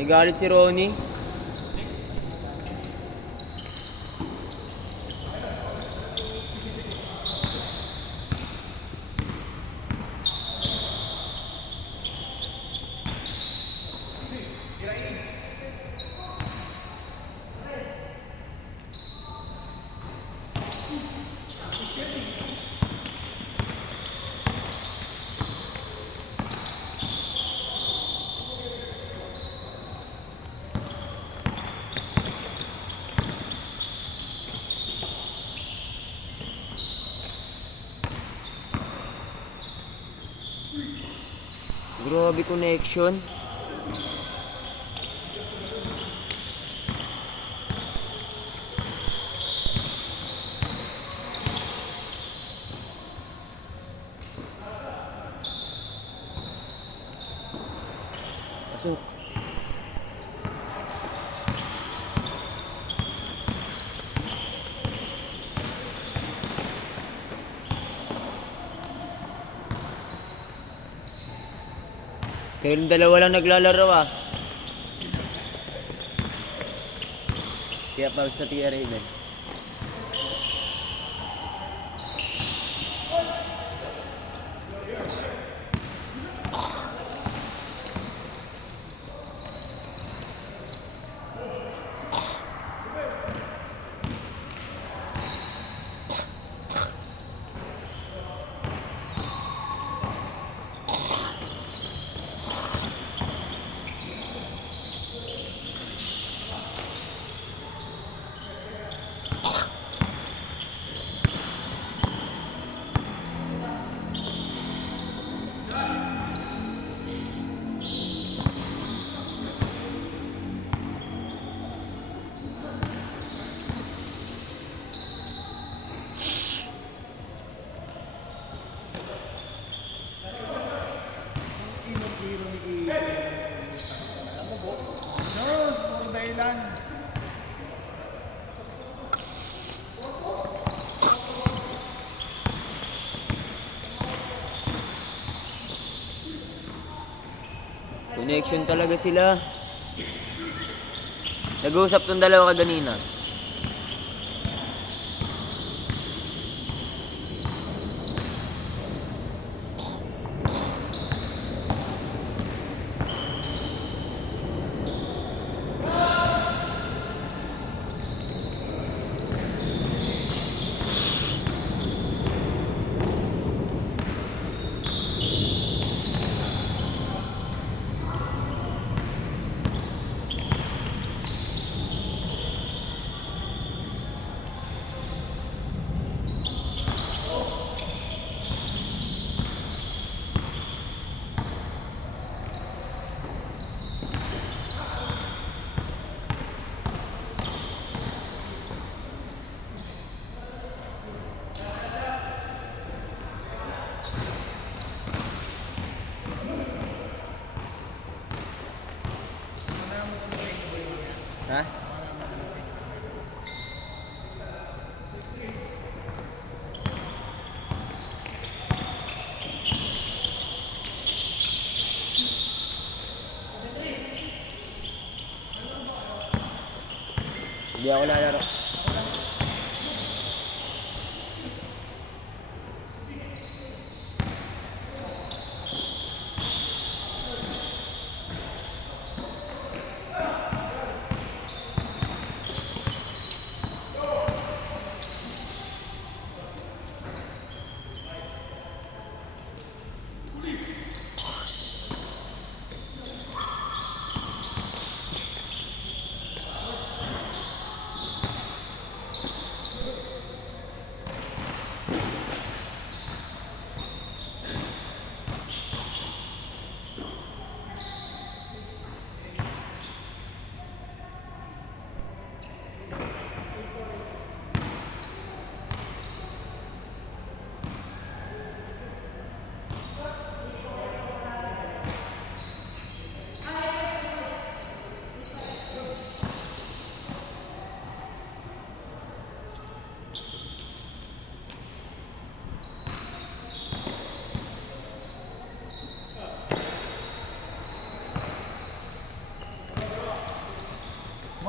May galit si Ronnie. Grabe connection. Pasok. Kayong dalawa lang naglalaro ah. Kaya pa sa TRA na. Connection talaga sila. Nag-uusap tong dalawa kaganina. Ha? Hindi ako lalaro.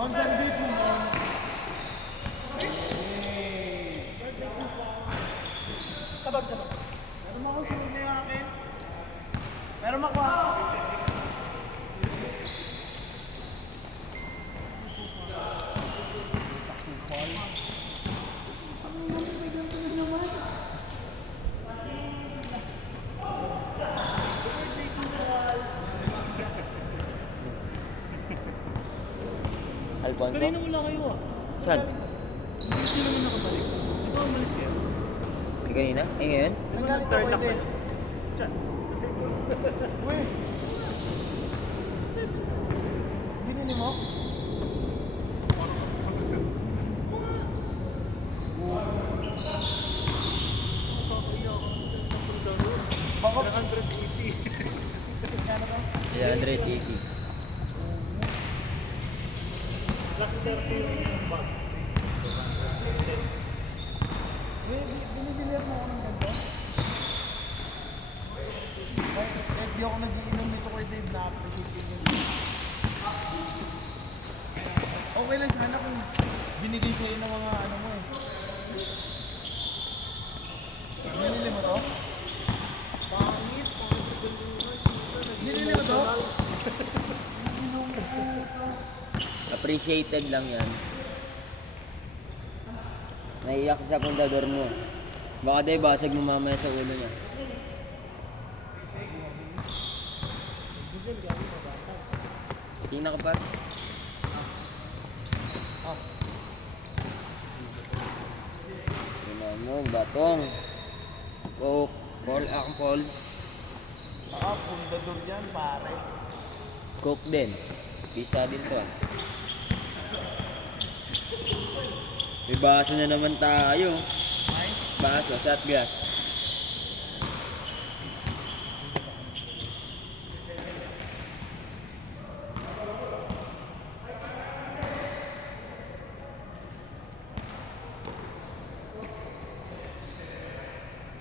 Meron ako sunod na yung akin. Meron makuha. Alfonso? Kanina wala kayo ah. Saan? Hindi naman nakabalik. Di ba umalis kayo? Kaya kanina? Eh ngayon? Saan galing Turn ako up din? kayo. Diyan. Sa safety. Uy! Binili mo? Baka 180. 180. Plus 30 yung bag. binibili mo ako ng ganito? Di ako nag-iinom nito kay Dave na appreciate yun. Okay lang sana kung binigay sa'yo ng mga ano mo eh. Binili mo to? Pangit. Binili mo to? Appreciated lang yan. Naiyak sa pundador mo. Baka di basag mo mamaya sa ulo niya. Tingnan ka pa. Tingnan mo, batong. Coke, Paul Apples. Pundador yan pare. Coke din. Pisa din to ah. May baso na naman tayo. Baso, shot glass.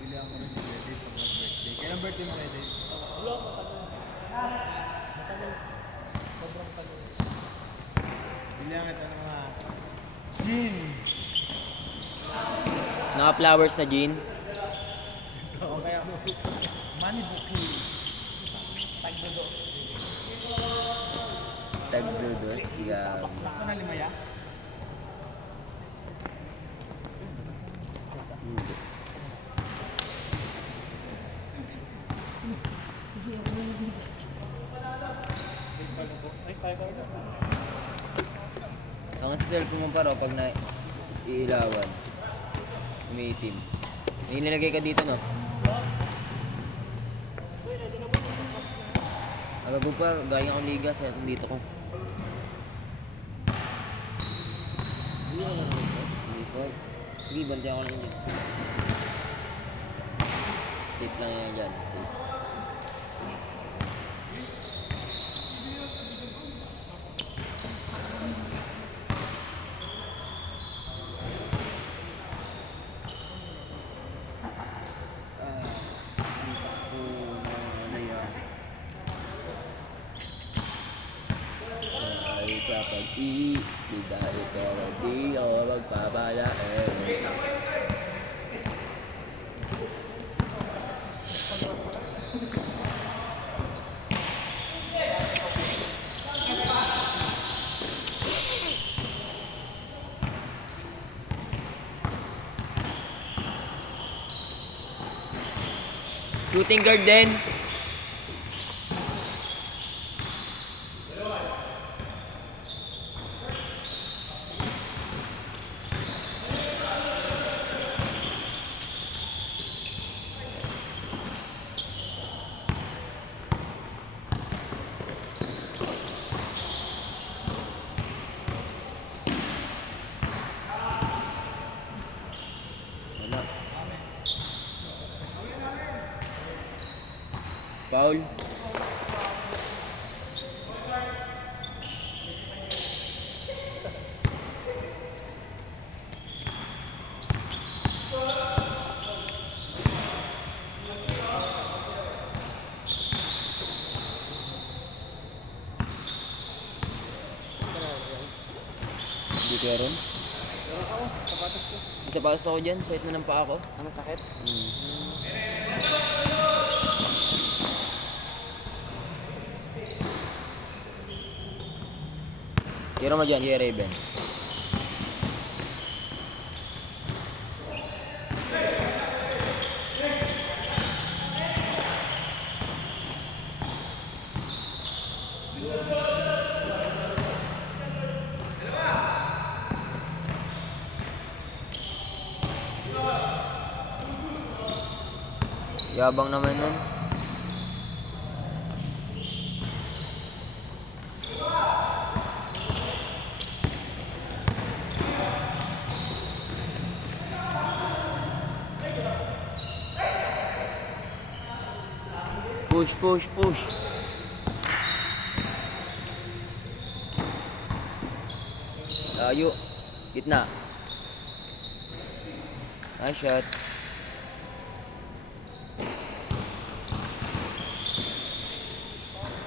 Bili ako rin si Dave pag nag-birthday. Kailan birthday mo kay Dave? Bili ako ito ng mga gin. Naka-flowers na gin. O kaya money bouquet. Tagdodos. Tagdudos. Yeah. Sakto na limaya? Ang sa cellphone mo paro pag iilawan. Umiitim. May nilagay ka dito no? Agago pa, gaya akong ligas eh, dito ko. Hindi ka naman ito? Hindi po. Hindi, bantayan ko lang yun. Safe lang yan dyan. Safe. Sa pag-ibig dahil pero di ako magpapalaan. Shooting guard din. Wala. Foul. Kuya Ron. Pero ako, sapatos ko. Isa pa ako dyan, sakit na ng paa ko. Ang sakit? Tira mo dyan, Kuya Raven. Yabang naman nun. Push, push, push. Layo. Gitna. Nice shot.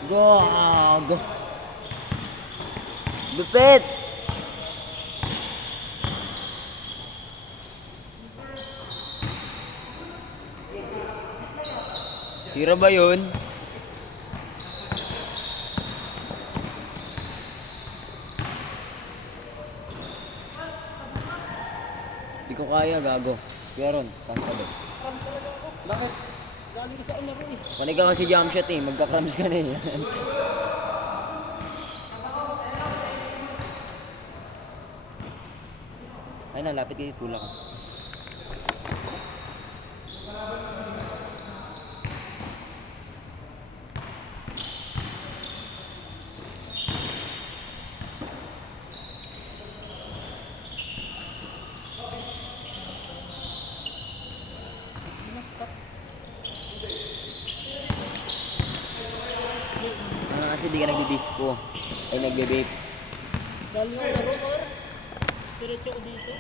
Gag. Lupit. Tira ba yun? Di ko kaya, gago. Kuya Ron, tangka ba? Bakit? Galing ka sa una ko eh. Panay ka kasi jump shot eh, magka-crumbs ka na eh. Ay na, lapit kayo, tulak ka. Ano kasi di ka nagdi-disco, ay nagbe-vape. Galing ako laro, par. Diretso ko dito.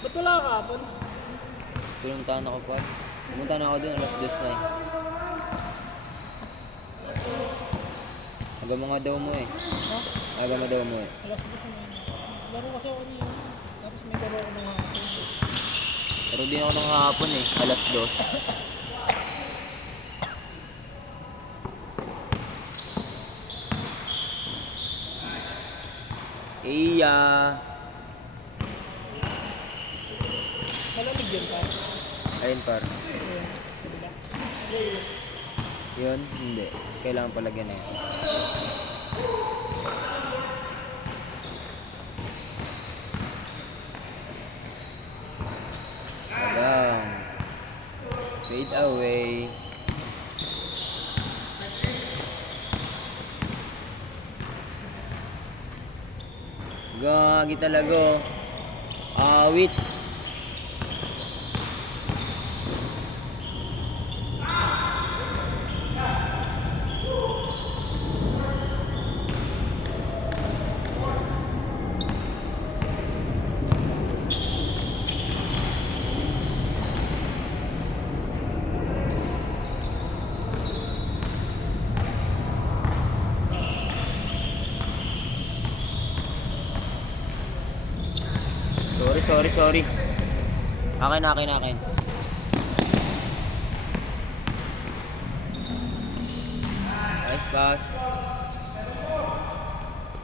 Ba't wala ka hapon? Pinuntahan ako pa. Pumunta na ako dun, alas 2 na eh. Aga mo nga daw mo eh. Ha? Aga mo daw mo eh. Alas 2 na. Laro kasi ako niyo. Tapos may laro ako ng hapon. Pero din ako nung hapon eh, alas 2. Iya. Malamig yun, par. Ayun par. Ayun. Diba? Yun, hindi. Kailangan palagyan eh. Alam. Fade away. Gagi talaga. Awit. Sorry. Akin. Nice pass.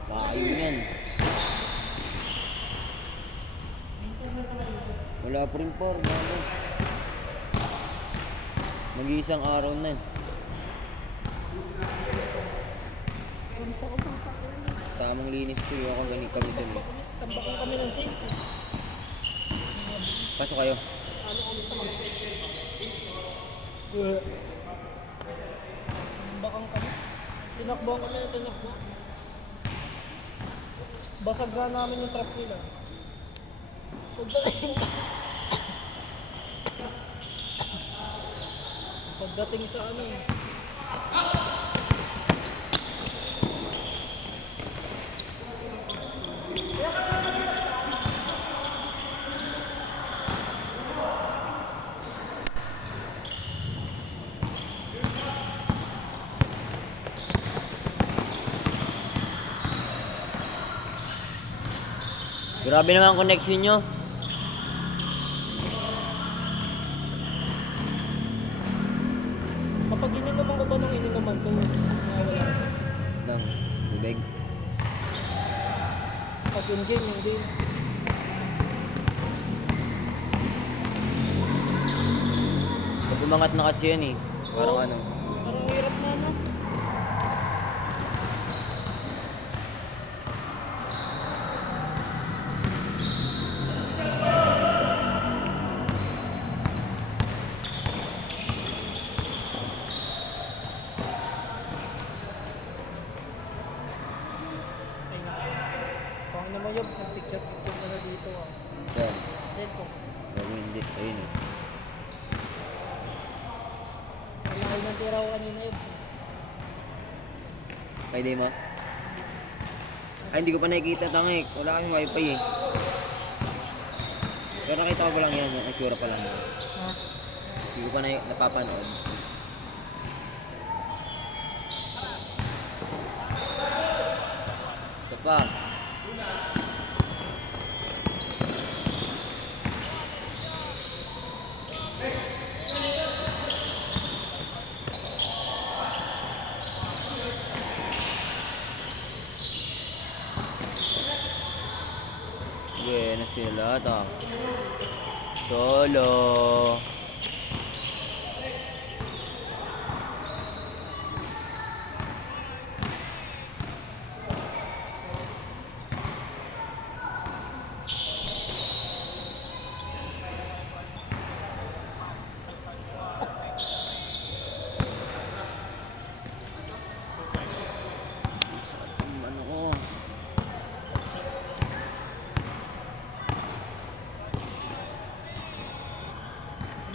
Ayun yan. Wala pa rin par. Mag-iisang araw na eh. Tamang linis ko yung ako ganit kami dun eh. Tambakan kami ng Saints eh. Pasok kayo. Ano kami tamang? Tambakan kami. Tinakbuhan kami ng tinakbuhan. Basag na namin yung trap nila. Pagdating sa ano eh. Grabe naman ang connection nyo. Kapag ininuman ko ba nung ininuman ko, nawawala ko. Ng tubig. Pag yung game. Pag umangat na kasi yun eh. Parang ano. Parang hirap na, no? Ay, kung ano mo yun, sa picture na na dito, ah. Yan. Send ko. Bago hindi. Ayun eh. Malaki ng tira ko kanina yun. Pwede mo? Ay, hindi ko pa nakikita tangik. Wala kayong wifi eh. Pero nakita ko pa lang yan. Yung itsura pa lang. Ha? Hindi ko pa napapanood. Isa pa. Buena sila ta. Solo. Ano ko?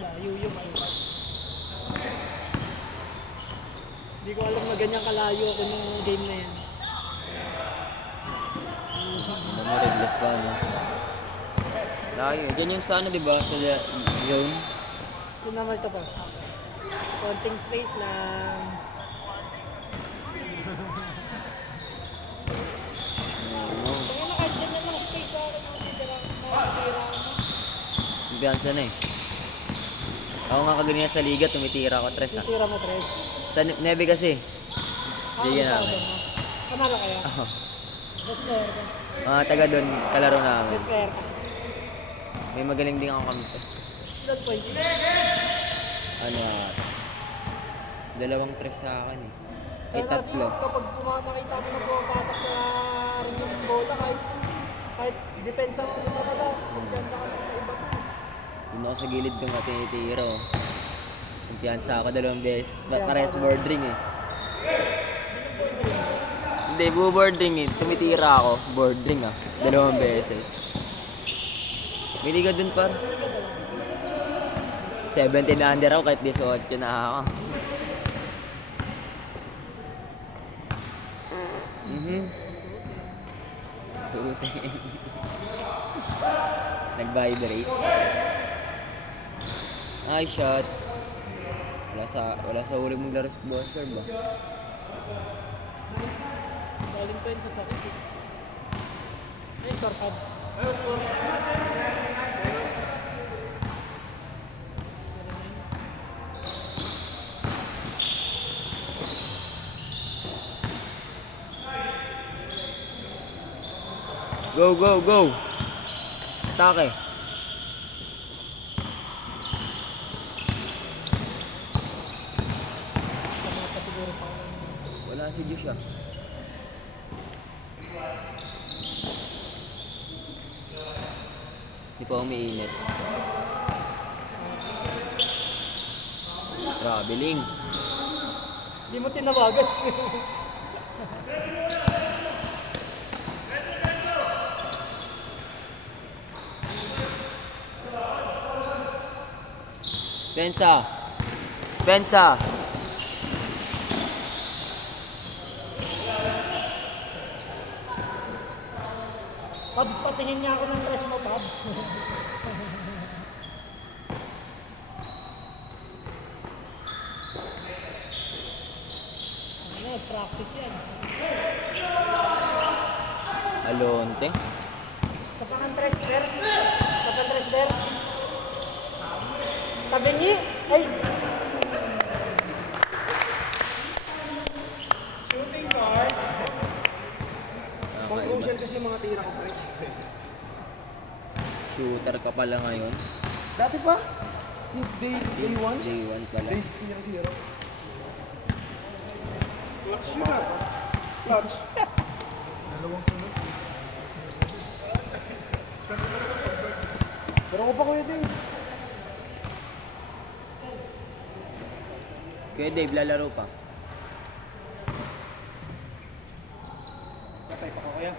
Layo yung Hindi ko alam na ganyan kalayo ako nung game na yan. Ano mo, redless pa, no? Layo. Diyan yung sa ano, diba? Sa zone. Yun naman ito pa. Konting space lang. Ano? Kaya na kahit ganyan lang space sa akin. Nakatira ako. Kumpiyansa na eh. Ako nga kaganyan sa liga, tumitira ako, tres ah. Tira mo, Tres. Sa Nebe kasi. Liga namin. Kamara kaya? Oo. Best player ka. Mga taga doon, kalaro namin. Best player ka. May magaling din ako kampi. Ilan points? Ano ah, 2 tres sa akin eh. Ay, Kaya kasi 3. kapag nakita mo na pumapasok sa ring yung bola, kahit depensa ko na talaga, kumpiyansa ka ng iba to. Doon ako sa gilid kong tinitira oh. Kumpiyansa ako 2 beses. Parehas board ring eh. Hindi, board ring eh. Tumitira ako. Board ring ah. 2 beses. May liga dun par. 17 na under ako kahit 18 na ako. Tuti. Nag-vibrate. Ay, shot. Wala sa huli mong laro sa buzzer ba? Galing pa yun sa sakit eh. Ay, score cards. Go, go, go! Atake. Sama pa siguro pa ako. Wala si Josh ah. Hindi pa umiinit. Traveling. Hindi mo tinawagan. Pensa. Pensa. Pabs, patingin niya ako ng dress mo, Pabs. Ano, practice yan. Alonte. Sa Dresser. Sa Dresser. Tabingi. Ay. Shooting guard. Nakakaiba. Crucial kasi yung mga tira ko, pre. Shooter ka pala ngayon. Dati pa? Since day 1? Day 1 pala. Day 0-0. Clutch yun ah. Clutch. Dalawang sunod. Pero ko pa kuya din. Kuya Dave, lalaro pa. Patay pa ko kaya.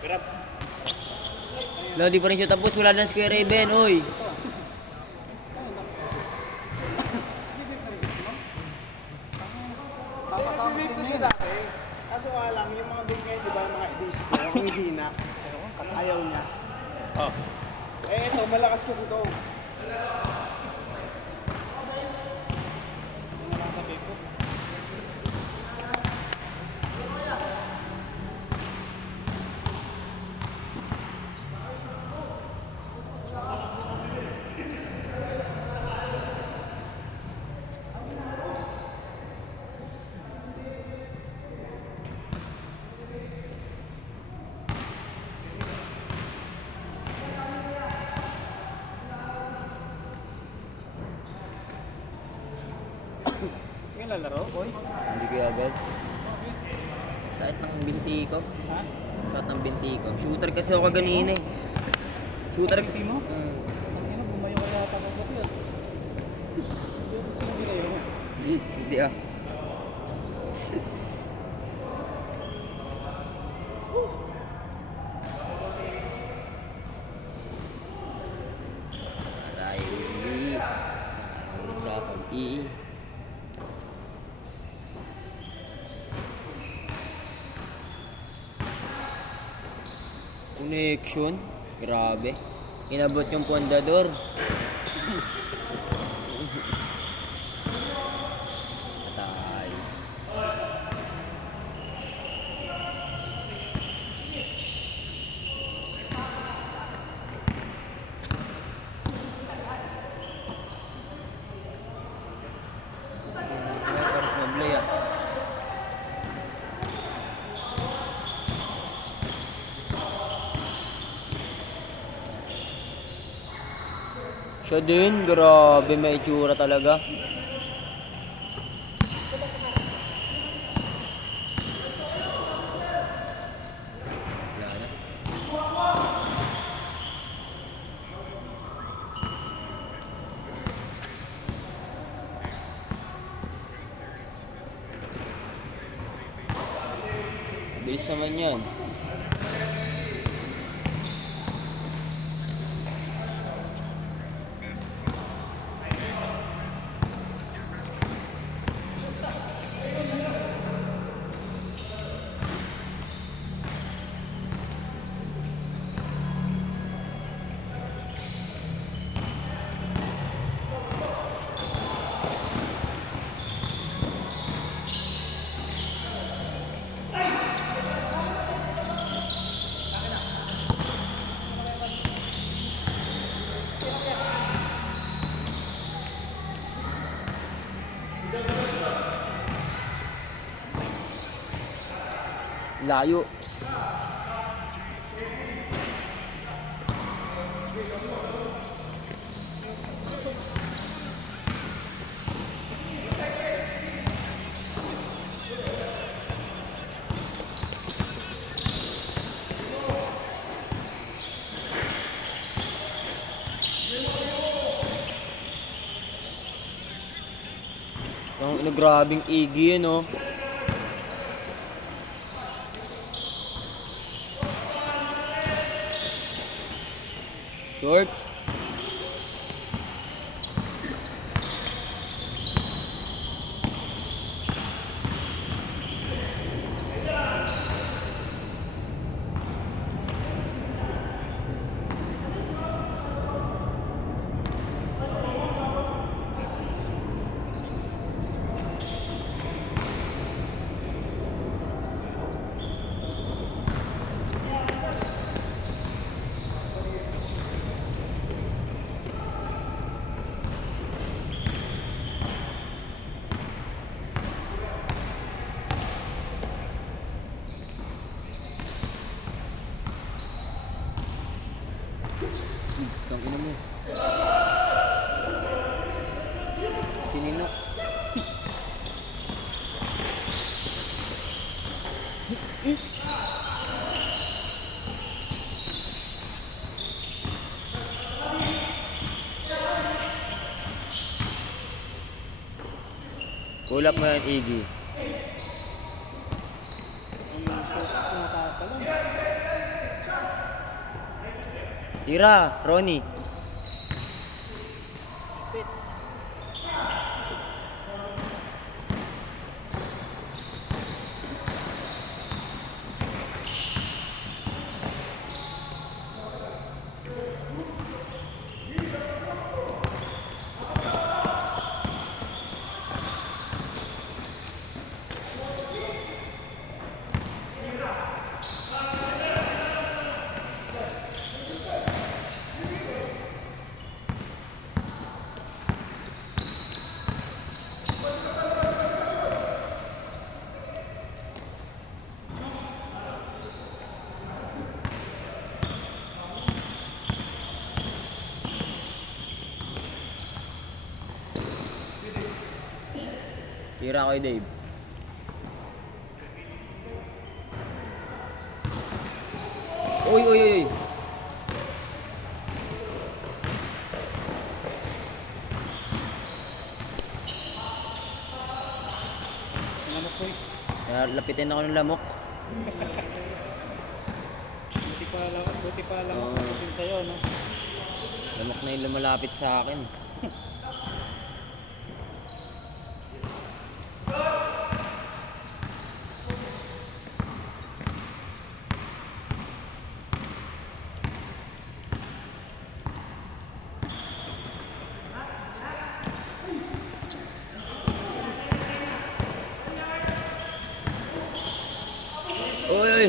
Grab. Wala, di pa rin siya tapos. Wala na si Kuya Raven, oy. Bibig ko siya dati. Kaso nga lang, yung mga big ngayon, di ba, mga edis ko, ang hihina. Ayaw niya. Oh. Eh, ito, malakas kasi ito. Ngayon lalaro, boy? Hindi ko agad. Sakit ng binti ko. Ha? Sakit ng binti ko. Shooter kasi ako kanina eh. Shooter Binti mo? Mm. Ano, bumayo ka yata ng gabi ah. Hindi ako gusto yung ginayo. Hindi ah. Tayo uli sa pag-i. Connection. Grabe. Inabot yung pondador. Patay. Tapos mablay ah. Siya din, grabe may itsura talaga. Wala na. Bilis naman yan. Layo. Ang grabing igi yun, oh. Short. Pull up mo yan, Iggy. Ang sukat tumataas lang. Tira, Ronnie. Tira kay Dave. Uy, uy, uy. Lamok ko eh. Lapitin ako ng lamok. Buti pa lang Oo. ako sa'yo, no? Lamok na yung lumalapit sa akin. Uy, uy.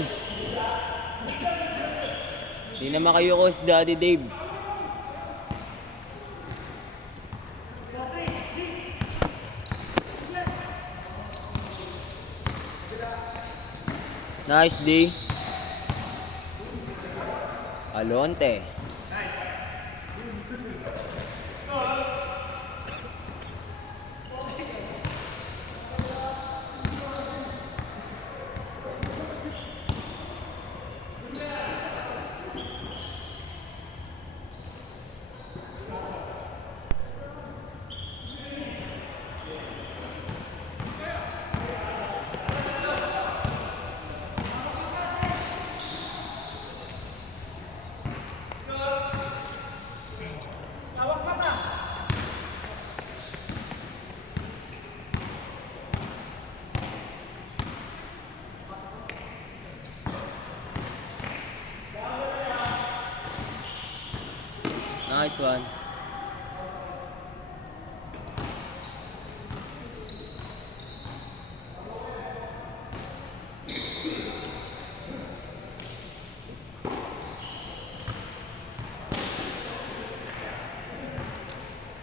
Hindi na makayukos, Daddy Dave. Nice D. Alonte. Nice one.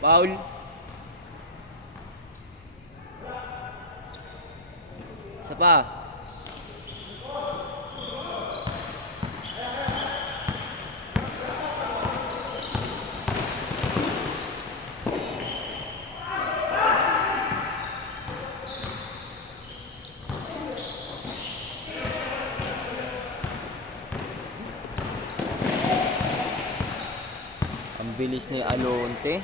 Foul. Isa pa. Ang bilis ni Alonte.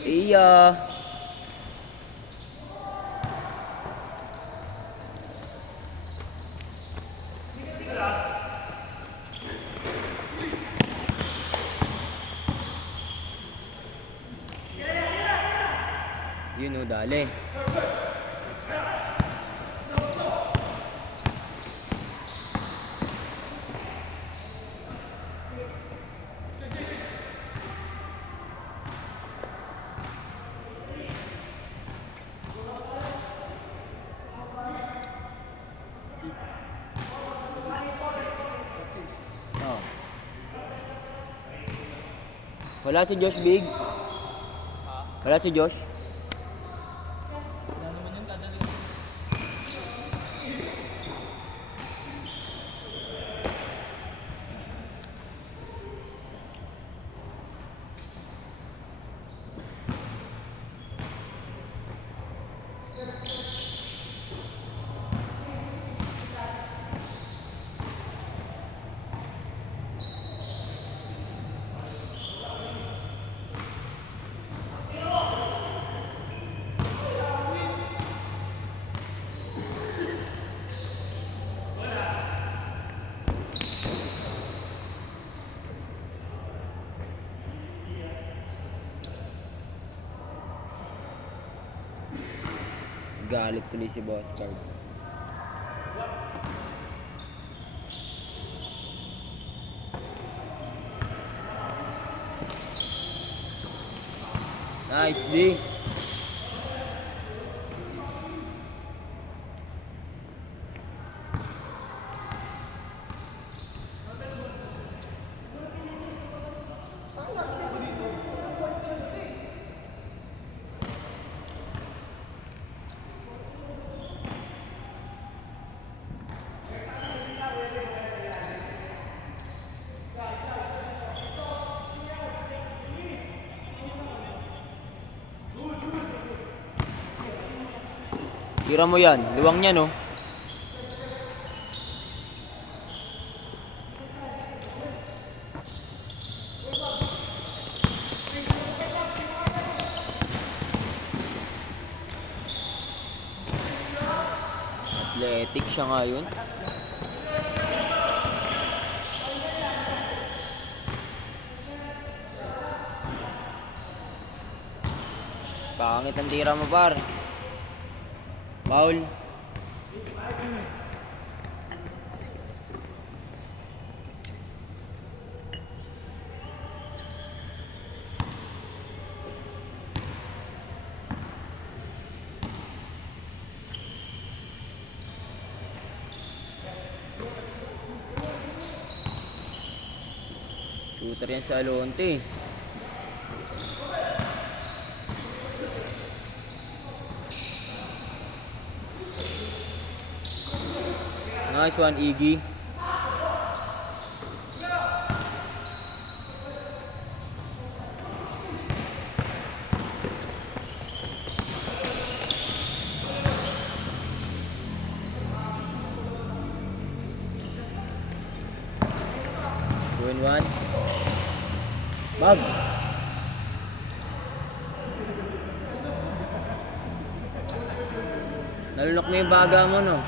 Iya. Yun o, dali. Oh. Wala si Josh Big. Wala si Josh. Galit tuloy si Boss Card. Nice D. Tira mo yan. Luwang niya, no? Athletic siya ngayon. Pangit ang tira mo, par. Foul. Shooter yan sa Alonte. Nice one, Iggy. Two and one. Bag. Nalunok mo yung baga mo, no?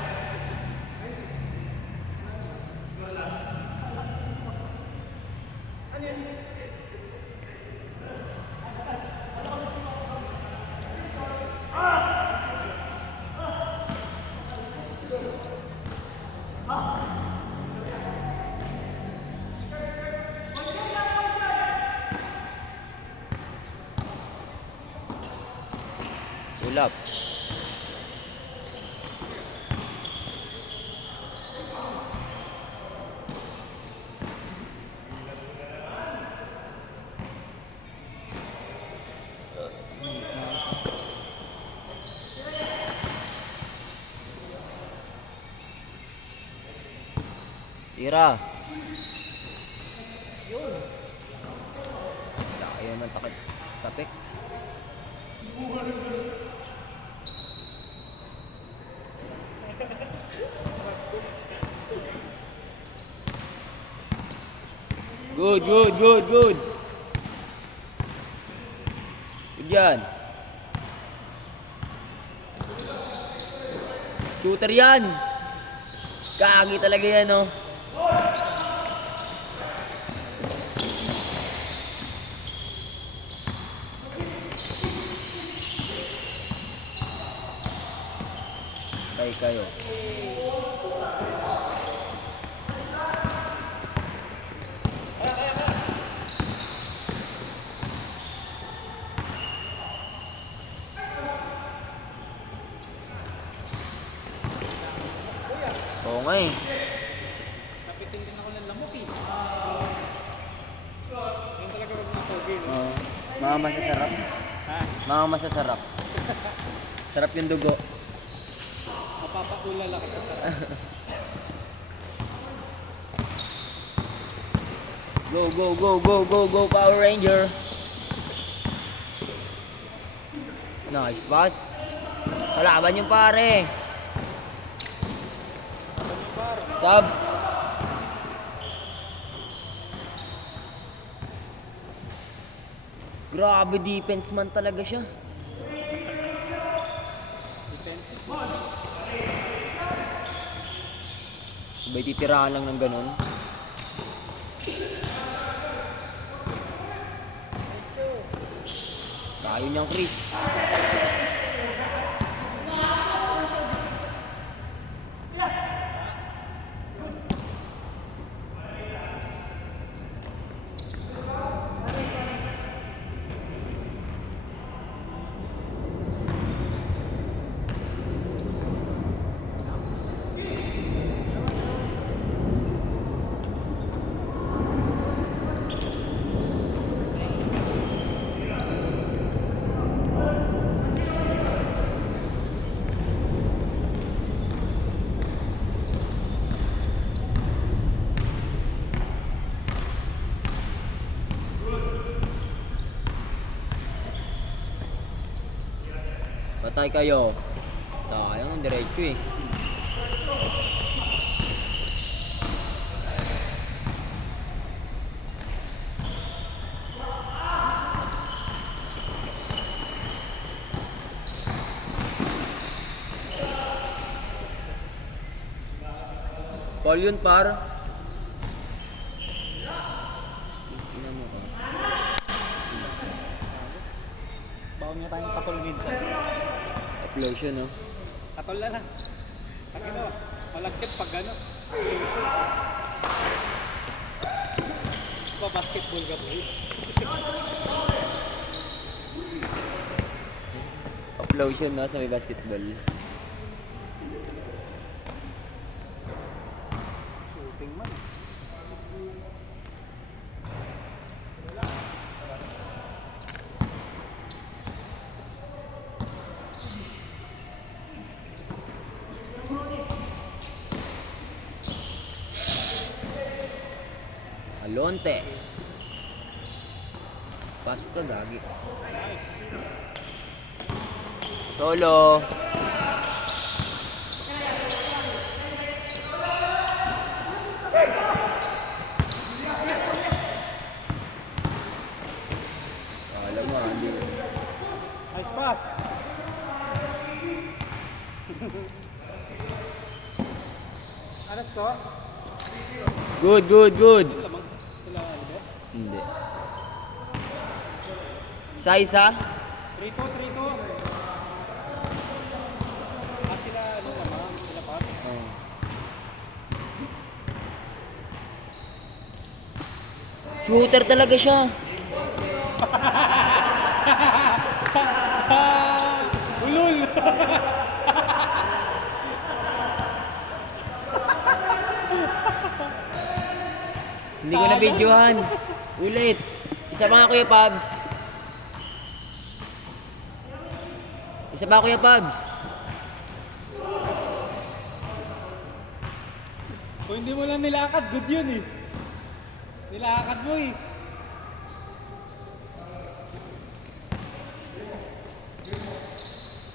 Pull up. Tira. Yun. Ayaw man tapik. Good. Good yan. Shooter yan. Kagi talaga yan, no? Kayo. Oo nga eh. Napitin din ako ng lamok eh. Yung talaga wag mga pogi. Mga masasarap. Ha? Mga masasarap. Sarap yung dugo. Mapapakula lang sa sarap. Go, Power Ranger. Nice pass. Kalaban yung pare. Sub. Grabe defense man talaga siya. Sabay titirahan lang ng ganun. Kayo niyang Chris. Patay kayo. Sayang, diretso eh. Call yun, par. Tingnan mo ka. Bawang niya tayong katol minsan. Upload yun, no? Katol na lang. Ang ano, malagkit pag ano. Mas basketball ka po eh. Upload yun, no? Sa may basketball. Shooting man. Alonte. Pasok ka, gagi. Solo. Alam mo, hindi. Nice pass. Ano score? Good, good, good. Hindi. Isa-isa? 3-2. Ah, sila ano naman, sila pa. Oh. Shooter talaga siya. Ulul! Hindi ko na videohan. Ulit. Isa pa nga, Kuya Pabs. Isa pa, Kuya Pabs. Kung hindi mo lang nilakad, good yun eh. Nilakad mo eh.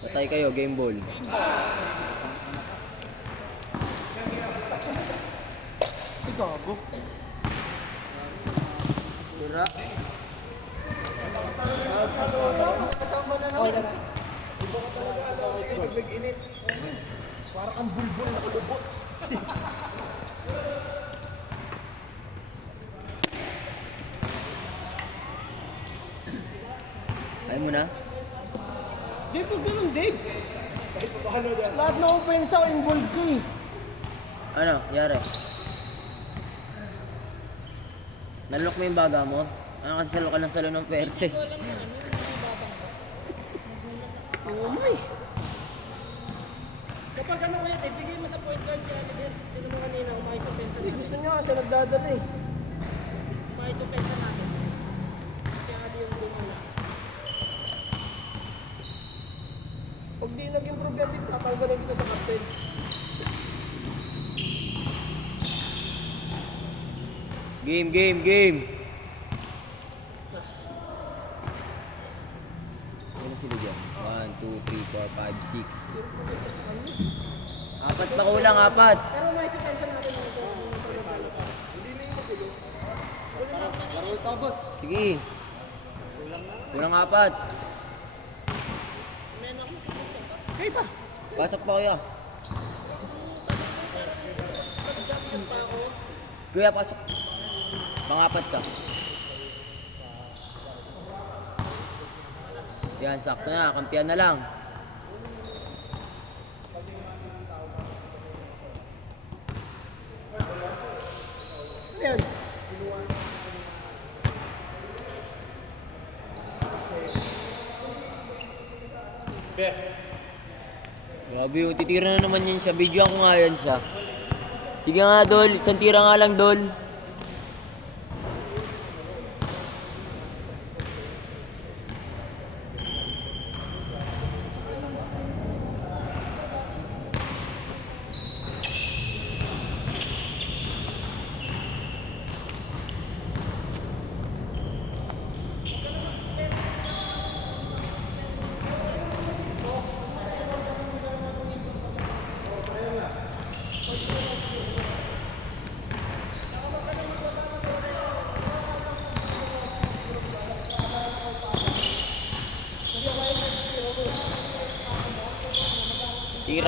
Patay kayo, game ball. Ay, gago. Sira. Okay na. Parang ang bulbul na kulubot. Ayaw mo na? Dave, huwag ganun, Dave. Lahat na offense ako involved ko eh. Ano? Yari? Nalok mo yung baga mo? Ano kasi salo ka ng salo ng perse? Kapag ano kaya, Dave, bigay mo sa point guard si Oliver. Tignan mo kanina, umayos sa pensa natin. Gusto niya siya nagdadala eh. Umayos sa pensa natin. Si Ali yung lumala. Pag di nag-improve yan, di tatanggalan kita sa captain. Game, game, game! Ano sila dyan? 1, 2, 3, 4, 5, 6. Apat pa kulang, apat! Pero umayos sa pensa natin. Laro sa boss. Sige. Kulang apat. Hey pa! Pasok pa kuya. Kuya, pasok. Pangapat ka. Yan, sakto na. Kampiyan na lang. Ano yan? Grabe, titira na naman yun siya. Video ko nga yan siya. Sige nga, Dol. Isang tira nga lang, Dol.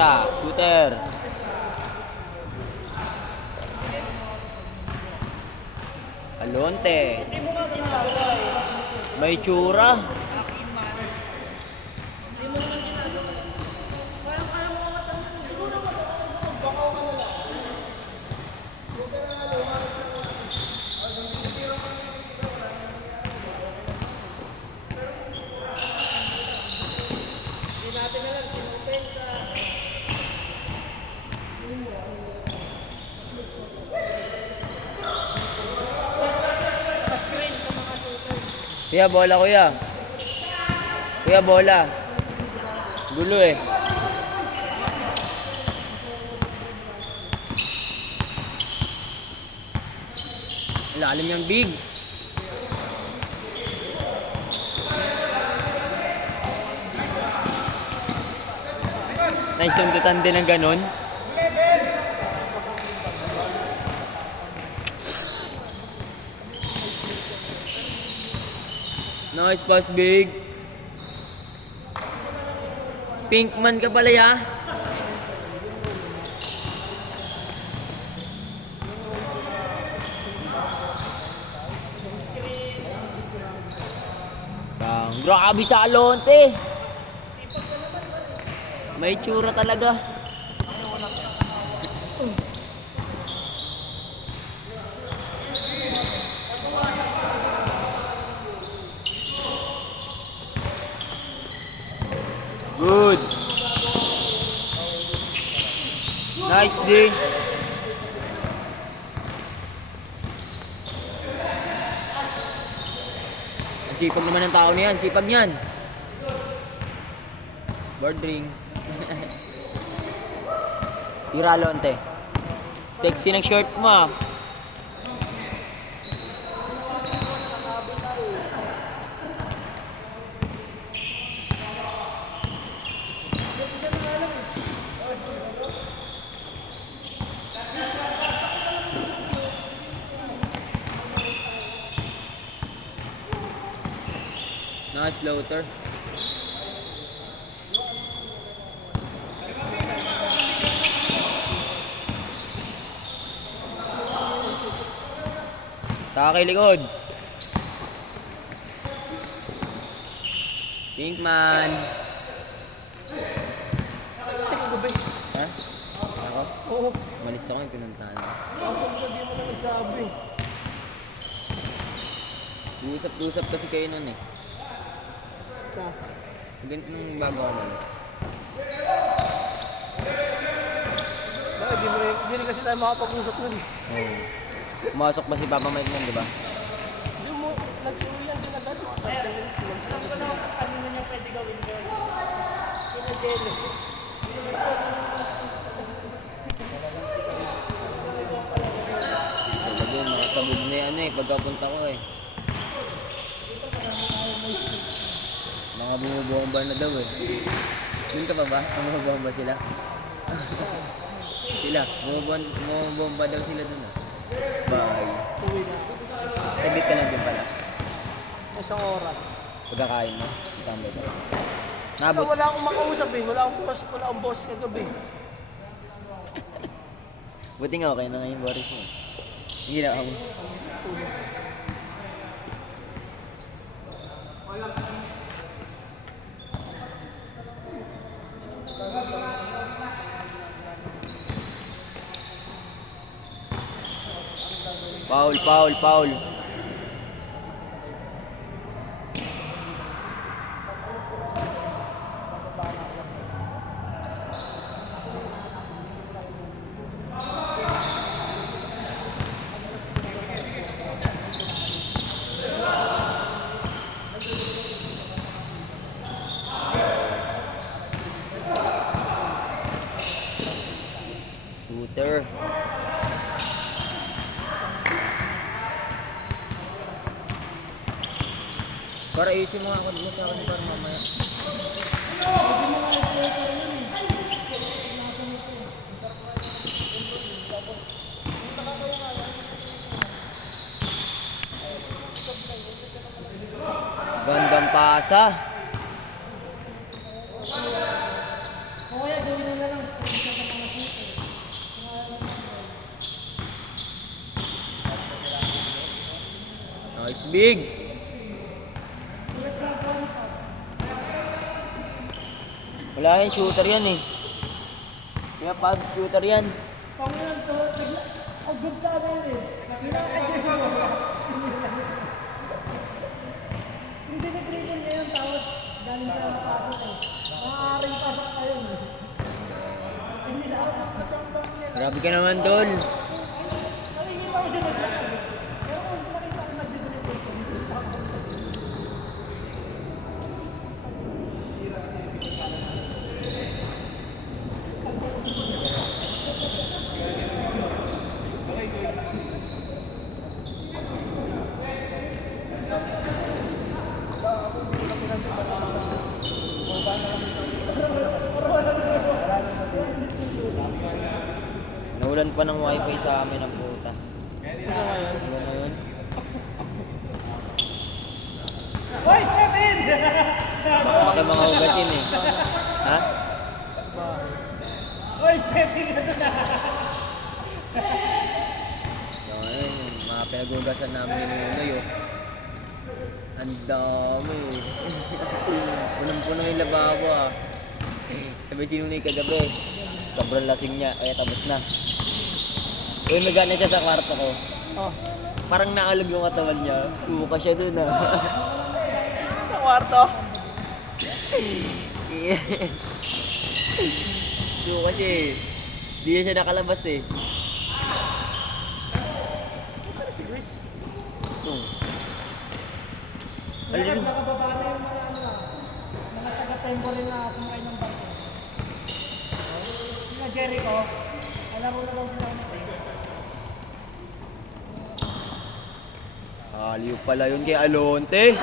Tira. Shooter. Alonte. May tsura. Kuya, bola kuya. Kuya, bola. Gulo eh. Lalim yung big. Nice yung tutan din ng ganun. Nice pass, big. Pinkman ka pala ya. Grabe sa Alonte. May tsura talaga. Good. Nice D. Ang sipag naman ng tao niyan. Sipag niyan. Board ring. Tira, Alonte. Sexy ng shirt mo ah. Nice floater. Taka kay likod. Pinkman. Ha? Ako? Oo. Malis ako yung pinuntahan. Kapag hindi mo na nagsabi. Usap-usap kasi kayo nun eh. Sa. Ganito nung bago ako malis. Bakit di rin kasi tayo makapag-usap nun eh. Oo. Pumasok pa si Papa Mike nun, di ba? Hindi mo nagsuyan din agad. Alam ko na ano na niya pwede gawin ko. Pinagele. Sabi yun, nakasabog na yan eh, pagkapunta ko eh. Mga bumubomba na daw eh. Doon ka pa ba? Bumubomba sila? Sila, bumubomba daw sila doon ah. Bye. Uwi na. Sabit ka lang din pala. Isang oras. Pagkakain mo, tambay ka. Wala, Nabot. wala akong makausap eh. Wala akong boss kagabi. Buti nga okay na ngayon, Boris mo. Hindi na ako. Foul, foul, foul. Shooter. Para isin mo ako dito sa akin para mamaya. Gandang pasa. O kaya gawin mo na lang. Big! Wala yan, shooter yan eh. Kaya pag shooter yan. Pangunan to, ang good sa amin eh. Hindi na-dribble niya yung tawad dahil sa pasok eh. Maaaring pasok kayo eh. Hindi na ako mas matambang niya. Grabe ka naman, Tol. Nakikita ko siya nag-dribble. Pero kung nakita ko nag-dribble ko, Naulan pa ng wifi sa amin ang puta. Ano na yun? Boy, step in! Baka mga hugasin eh. Ha? Boy, step in na to na! So, ayun, yung mga pinag-hugasan namin ni Nunoy oh. Ang dami eh. Punong-puno yung lababo ah. Sabi si Nunoy kagabi. Sobrang lasing niya, kaya tapos na. Uy, nagana siya sa kwarto ko. Oh. Parang naalog yung katawan niya. Suka siya dun ah. Sa kwarto? Suka siya eh. Di na siya nakalabas eh. Nasaan na si Chris? Ito. Nakababa na yung mga ano ah. Mga taga-tempo rin na sumakay ng barko. Sina Jericho, alam mo na bang sila umatay? Aliw pala yun kay Alonte.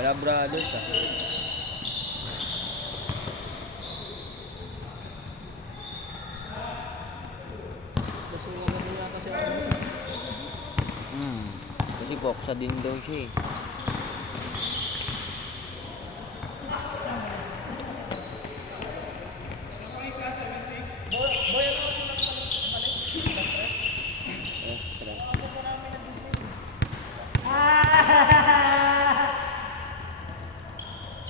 Wala brothers ah. Kasi boksa din daw siya eh. Extra.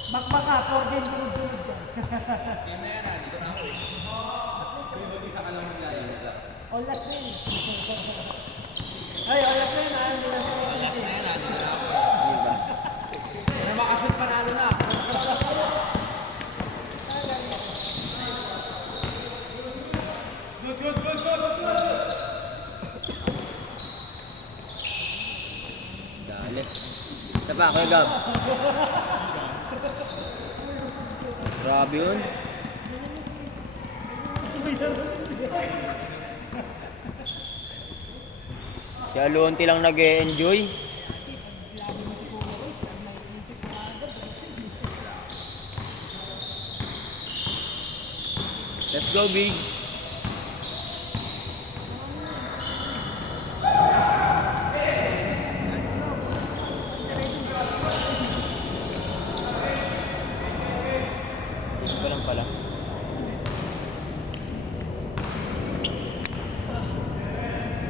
Bakbak ka, 4 games sunod-sunod ka. All last na yun. Ay, all last na yun ah. Hindi lang sa mga Yun ba? Dali. Isa pa, Kuya Gab. Grabe yun. Si Alonte lang nag-e-enjoy. Let's go, Big. Ito pa lang pala.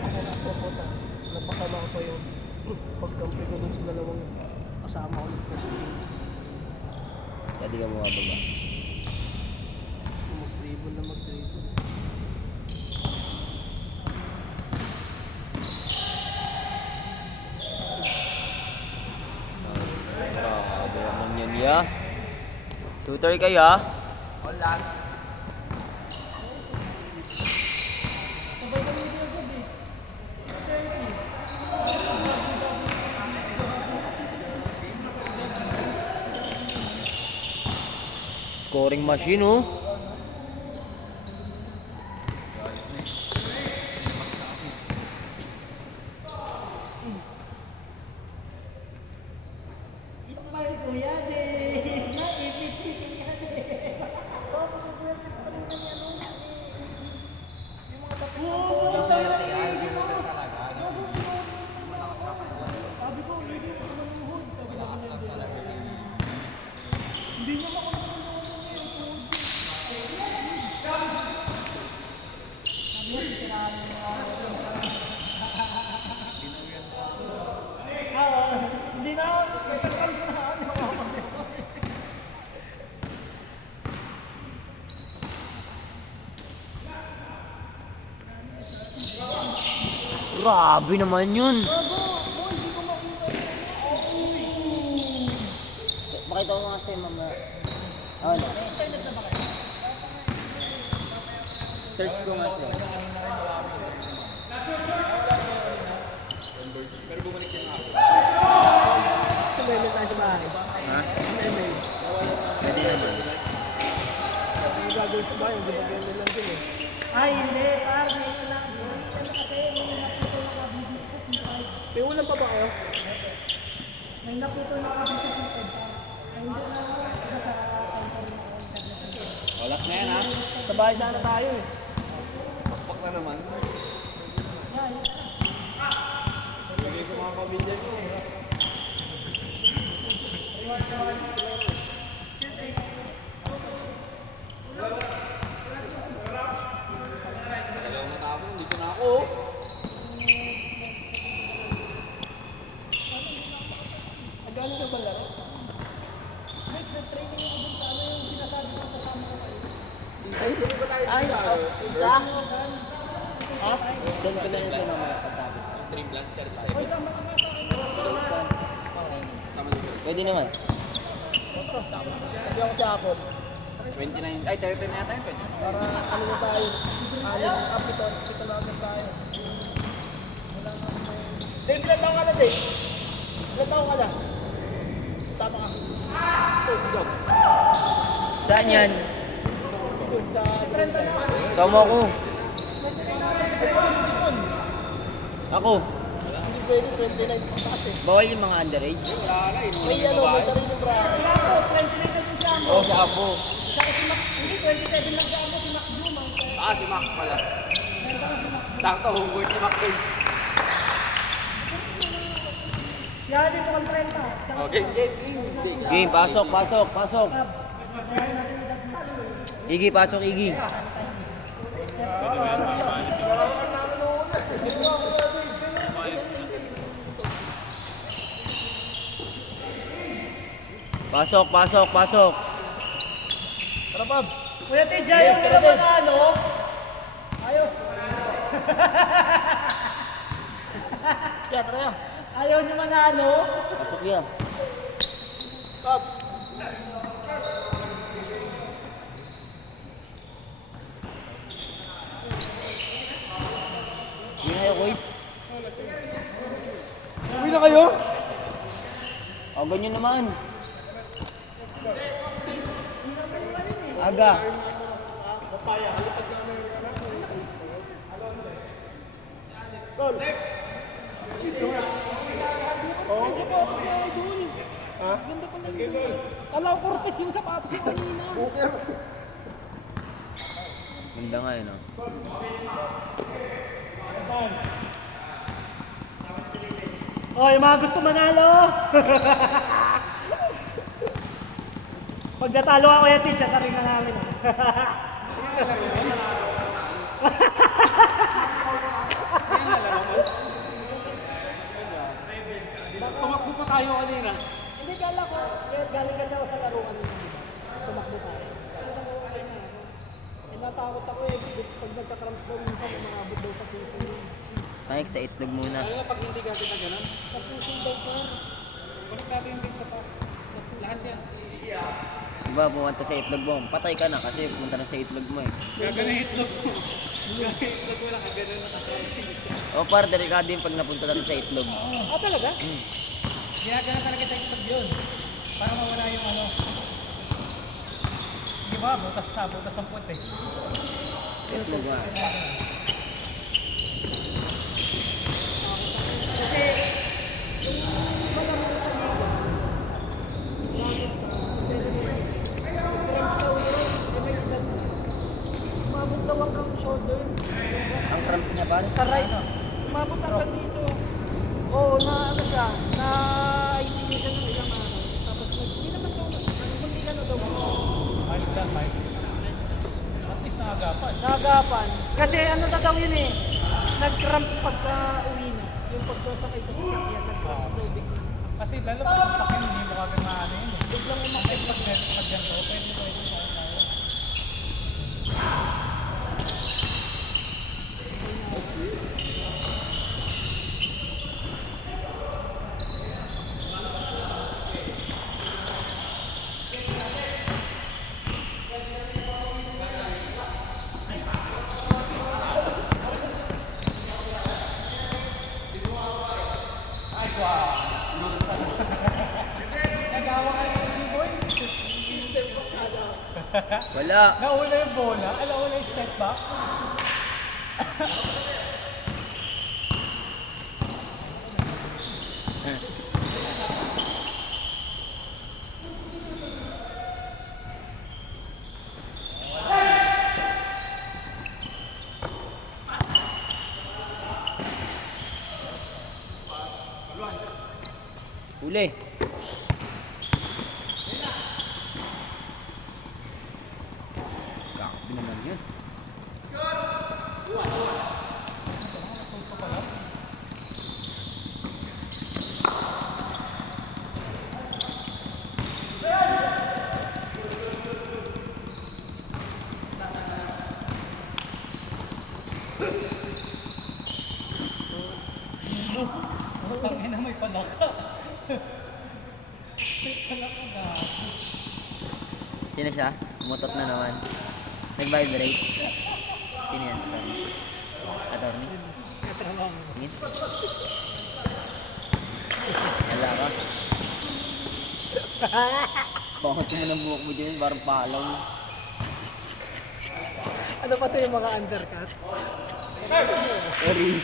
ako nasa kota. Napasama ko pa yung pagkampi ko dun sa dalawang kasama ko ng president. Kaya di ka bumababa. Mag-dribble na mag-dribble. Grabe naman yun, ya. Tutor kayo, ha? Sabay kami dito gabi. Scoring machine, oh. Ismail Kuya de. Naipit-ipit yan eh. Tapos ang swerte pa kanina ni ano, yung mga tapos Oo, wala swerte yan. Sabi ko, hindi ko manuhod. Sabi ko, hindi niya makuha ng tuhod. Grabe naman yun. Pakita ko nga sa'yo, mama. Ano? Search ko nga sa'yo. Sumemel tayo sa bahay. Ha? Sumemel. Pwede naman. Kasi yung gagawin sa bahay, hindi mag-email lang din eh. Ay, hindi. Par, may ulang. Kasi may napito na kabibig sa C5. May ulam pa ba kayo? May napito na kabibig sa C5. Ay, hindi na ako. Sa kantor na ako. Walas na yan ha. Sa bahay sana tayo eh. Pakpak na naman. Bigay sa mga pamilya ko. Dalawa na tao, dito na ako. Agano na ba laro? Ay, isa? Ha? Send ko na yun sa mama pagtapos. Pwede naman. Sabi ako sa Apple. 29, ay 30 na yata yun. Pwede. Para ano na tayo. Pito na agad tayo. Dave, ilan taong ka na, Dave? Ilan taong ka na? Sama ka. Ito, si Dog. Saan yan? Doon sa 30 na ako. Tama ko. Ano ba si Simon? Ako. Hindi pwede, 29 pa kasi. Bawal yung mga underage. Wala na, may ano, may sariling braso. Ako, 29 na din siya mo. Oo, sa apo. Saka si Mac, hindi, 27 lang siya mo. Si Mac Blue, man. Si Mac pala. Sakto, homework ni Mac doon. Yan, dito kang 30. Okay, game. Game, pasok, pasok, pasok. Igi, pasok, Igi. Pasok, pasok, pasok. Tara, Babs. Kuya Tej, ayaw nila manalo. Ayaw. Yeah, tara yan. Ayaw niyo manalo. Pasok yan. Babs. Yun na yung quiz. Uwi na kayo? O, ganyan naman. Aga. Kala ko Cortez yung sapatos mo kanina. Ganda nga yun, oh. Oy, mga gusto manalo. Pag natalo ako yan, Tej, sasarin na namin. Tumakbo pa tayo kanina. Hindi, kala ko, galing kasi ako sa laro kanina. Tumakbo tayo. Natakot ako eh, pag nagka-cramps daw minsan, umabot daw sa puso. Ay, sa itlog muna. Ano pag hindi kasi na ganun? Sa puso daw ko. Balik natin yung sa lahat yan. Diba, pumunta sa itlog mo. Patay ka na kasi pumunta na sa itlog mo eh. Gagana itlog mo. Gagana itlog mo lang, gagana nakaka-conscious. O, par, delikado yung pag napunta natin sa itlog. Ah, talaga? Ginagana talaga sa itlog yun. Para mawala yung ano. Di ba? Butas ang puwet eh. Itlog nga. Kasi, yung malaro sa liga, cramps daw yun. Umabot daw hanggang shoulder. Ang cramps niya, par? Sa right. Umabot hanggang dito. Oo, na ano siya, na ICU siya ng ilang araw. Tapos hindi naman daw mas, hindi ka na daw mas. Mild lang, mild. At least naagapan. Nagapan. Kasi ano na daw yun eh, nag-cramps pagka uwi na. Yung pagkasakay sa sasakyan, nag-cramps daw bigla. Kasi lalo pa sa sakin, hindi mo kagad maano yun eh. Biglang umakit. Pag ganito, pwede tayo tayo. Wala. Nauna yung bola, nauna yung step back. Uli. Grabe naman yun. Tangin na may palaka. Sino siya? Umutot na naman. Nag-vibrate. Sino yan? Attorney? Tingin? Wala ka. Bakit mo ng buhok mo dyan? Parang palaw. Ano pa ito yung mga undercut? Sorry.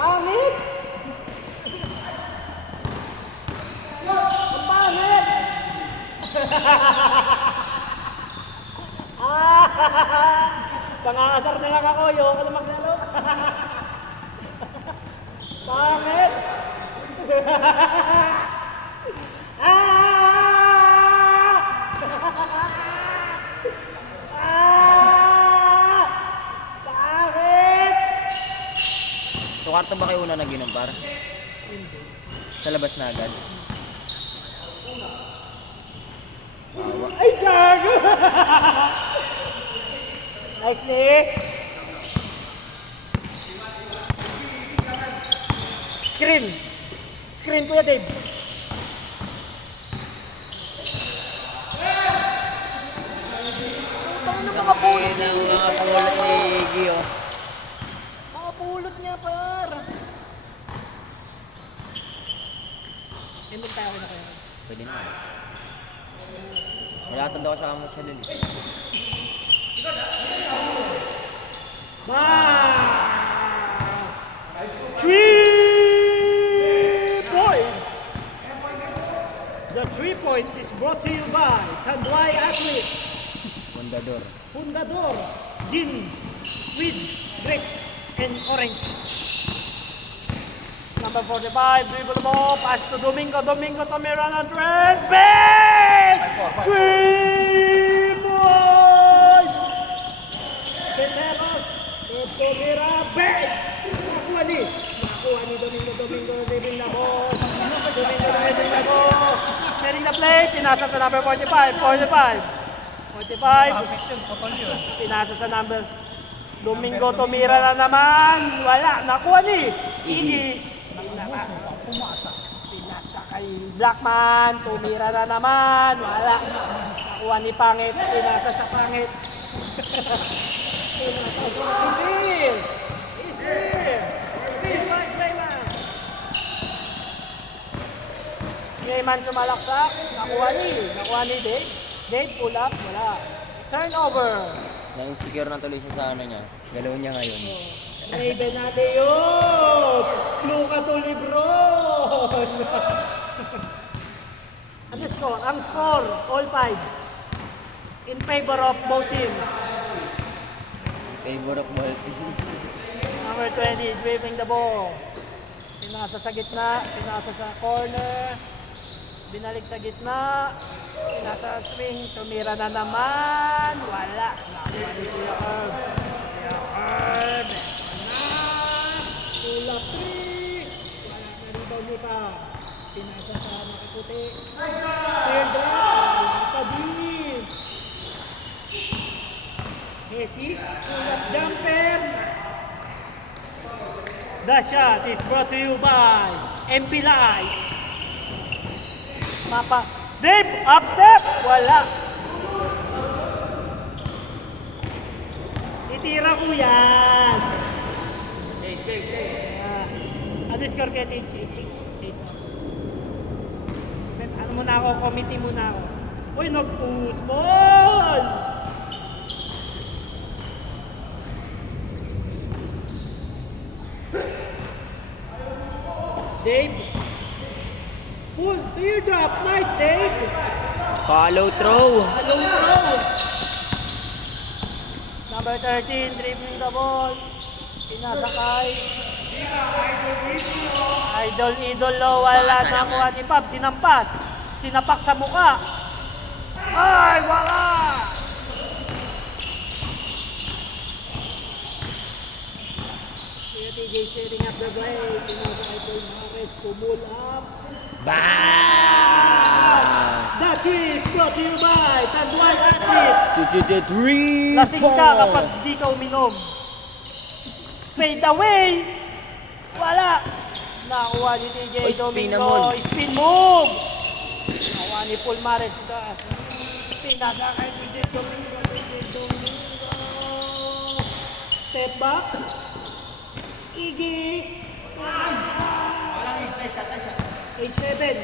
Pangit! Ang pangit! Pangangasar na lang ako, yung ako na maglaro. Pangit! Pangit! So, kwarto ba kayo una nag-inom, par? Sa labas na agad? Ay, gago! Nice, Nick! Screen! Screen, Kuya Dave! Putang ina, mga pulot niya! Mga pulot ni Iggy, oh. Mga pulot niya, par! Ending tayo na kayo. Pwede na. Nilatanda ko siya mo siya dun, eh. Three points. The 3 points is brought to you by Tanduay Athlete, Fundador. Fundador, Gin, with grapes and orange. Number 45, dribble the ball, pass to Domingo, Domingo to Miranda Andres, bang! 3 points! Veteros, Tomira, bang! Nakuha ni Domingo, Domingo, dribble na ball. Domingo, dribble na ball. Setting the play, pinasa sa number 45, 45. 45, pinasa sa number. Domingo, tumira na naman. Wala, nakuha ni Iggy. Pinasa kay Blackman, tumira na naman. Wala, nakuha ni Pangit, pinasa sa Pangit. Still, Clayman. Clayman sumalaksak, nakuha ni Dave. Dave, pull up, wala. Turnover. Na-insecure na tuloy siya sa ano niya. Galaw niya ngayon. Raven Adeyop! Luka Tulibron! Ano score? Ang score, all 5. In favor of both teams. Favor of ball team. Number 20, dribbling the ball. Pinasa sa gitna, pinasa sa corner. Binalik sa gitna. Pinasa sa swing, tumira na naman. Wala. Nakuha ni Kuya Herb. Kuya Herb. Tulap 3. Wala na rebound niya pa. Pinasa sa nakaputi. Third round. Wala pa din. Messi. Tulap jumper. The shot is brought to you by MP Lights. Mapa. Dave, up step. Wala. Itira ko yan. Ano score kaya teach? 8-6? 8. Ano mo muna ako, committee muna ako. Uy, nag-push ball! Dave. Pull, teardrop. Nice, Dave. Follow throw. Long throw. Number 13, dribbling the ball. Pinasakay. Idol, wala Basa na naman. kuha ni Pab. Sinampas. Sinapak sa muka. Ay, wala! Kuya TJ setting up the play. Pinasakay ko yung Mares. Pumul up. Bang! That is brought to you by Tanduay Athlete. 3 Lasing ka kapag di ka uminom. Fade away! Wala! Nakuha ni TJ Oy, spin Domingo. naman. Spin move! Nakuha ni Pulmares ito. Pinasa kay TJ Domingo. Step back. Iggy. 8-7.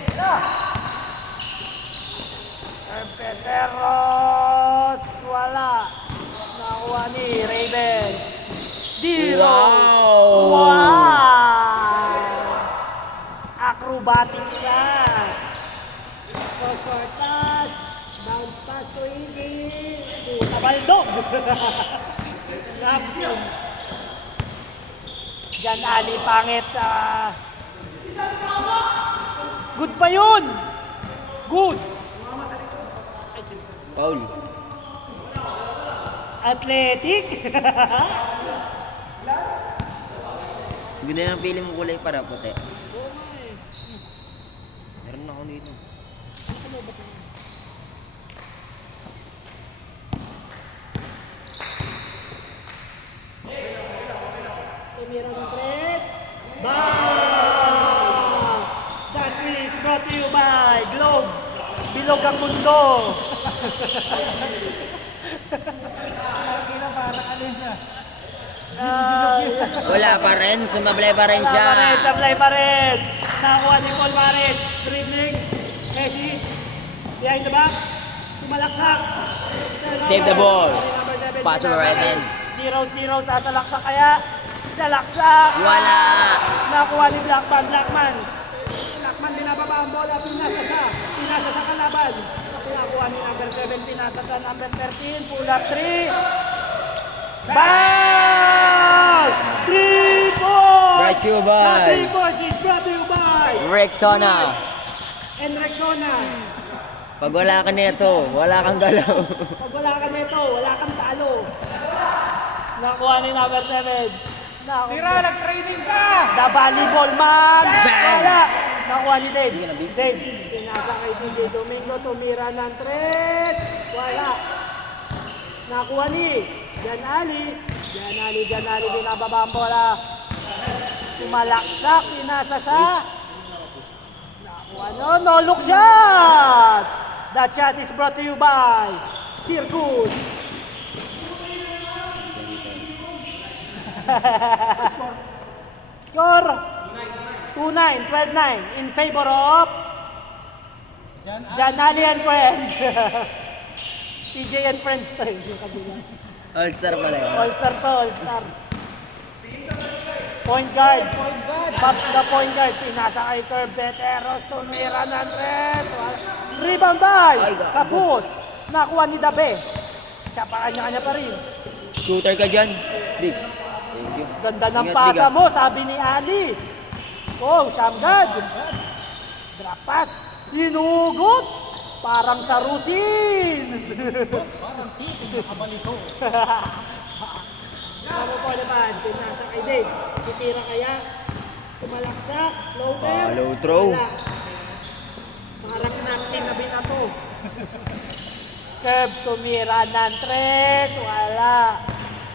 Peteros. Wala. Nakuha ni Raven. Diro. Wow! Acrobatic siya. Cross court pass. Bounce pass to Iggy. Puta baldog. Grab yun. Diyan Ali pangit. Good pa yun. Good. Paul. Athletic. Ganda ng pili mo kulay para puti. Meron ako dito. Tumira ng tres. Bang! That is brought to you by Globe. Bilog ang mundo. Wala pa rin. Sumablay pa rin siya. Sablay pa rin. Nakakuha ni Paul Mares. Dribbling. Messi. Behind the back. Sumalaksak. Save the ball. Pass to the right Pinasakay. end. Zeros. Sasalaksak kaya. Salaksak. Wala. Nakuha ni Blackman. Blackman binababa ang bola. Pinasa sa kalaban. Nakuha ni number 7. Pinasa sa number 13. Pull up 3. Bang! 3 points! Brought to you by- The 3 points is brought to you by Rexona. and Rexona. Pag wala ka nito, wala kang galaw. Pag wala ka nito, wala kang talo. Nakuha ni number 7. Tira, nag-training ka! The volleyball man! Bang! Wala! Nakuha ni Dave. Dave, pinasa kay DJ Domingo, tumira ng 3. Wala. Nakuha ni Jan Ali, binababa ang bola. Sumalaksak, pinasa sa... Nakuha no look shot! That shot is brought to you by Circus. Score 2-9, 12-9 in favor of Janali and Friends. TJ and Friends to yung kabila. All-star pala yun. All-star to, all-star. Point guard. Babs the point guard. Pinasa kay Curve Peteros. Tumira ng Andres. Rebound by Kapus. Nakuha ni Dabe. Siya pa kanya-kanya pa rin. Shooter ka dyan. Big. Thank you. Ganda ng Ingat, pasa Big, ah. mo, sabi ni Ali. Oh, Shamgad. Drop pass. Inugot. Parang sa Rusin. Ako po naman, pinasa kay Dave. Titira kaya. Sumalaksak. Floater. Follow throw. Wala. Parang nakin na binato. Curve tumira ng 3. Wala.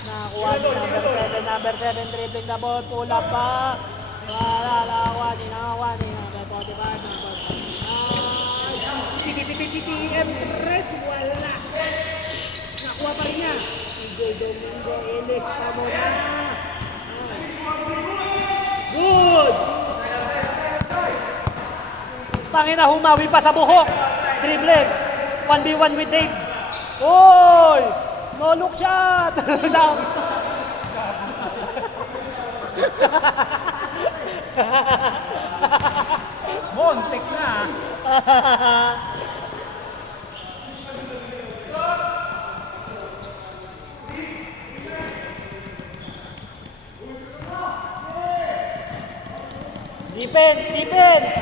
Nakakuha ni number 7 dribbling the ball. Pull up pa. Wala. Nakakuha ni number 45. Number 49. TTM 3. Wala. Nakuha pa rin niya. TJ Domingo. Ilis pa mo na. Good. Tangina, humawi pa sa buhok. Dribbling. 1v1 with Dave. Oy! No look shot! Montek na. Defense! Defense!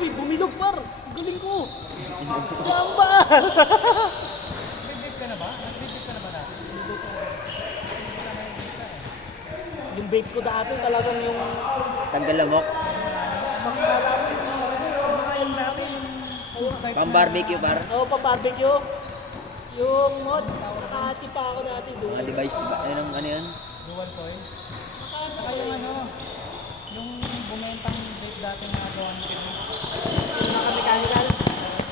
Uy, bumilog par! Galing ko! Jamba! Nag-date ka na ba? Nag-date ka na ba natin? Yung vape ko dati talagang yung... Tanggalamok. Pang barbecue par. Oo, pa-barbecue. Yung mod, nakahati pa ako dati doon. Mga device, diba? Ano yan? Dual coil. Saka yung ano, yung bumentang date dati na doon. Mechanical.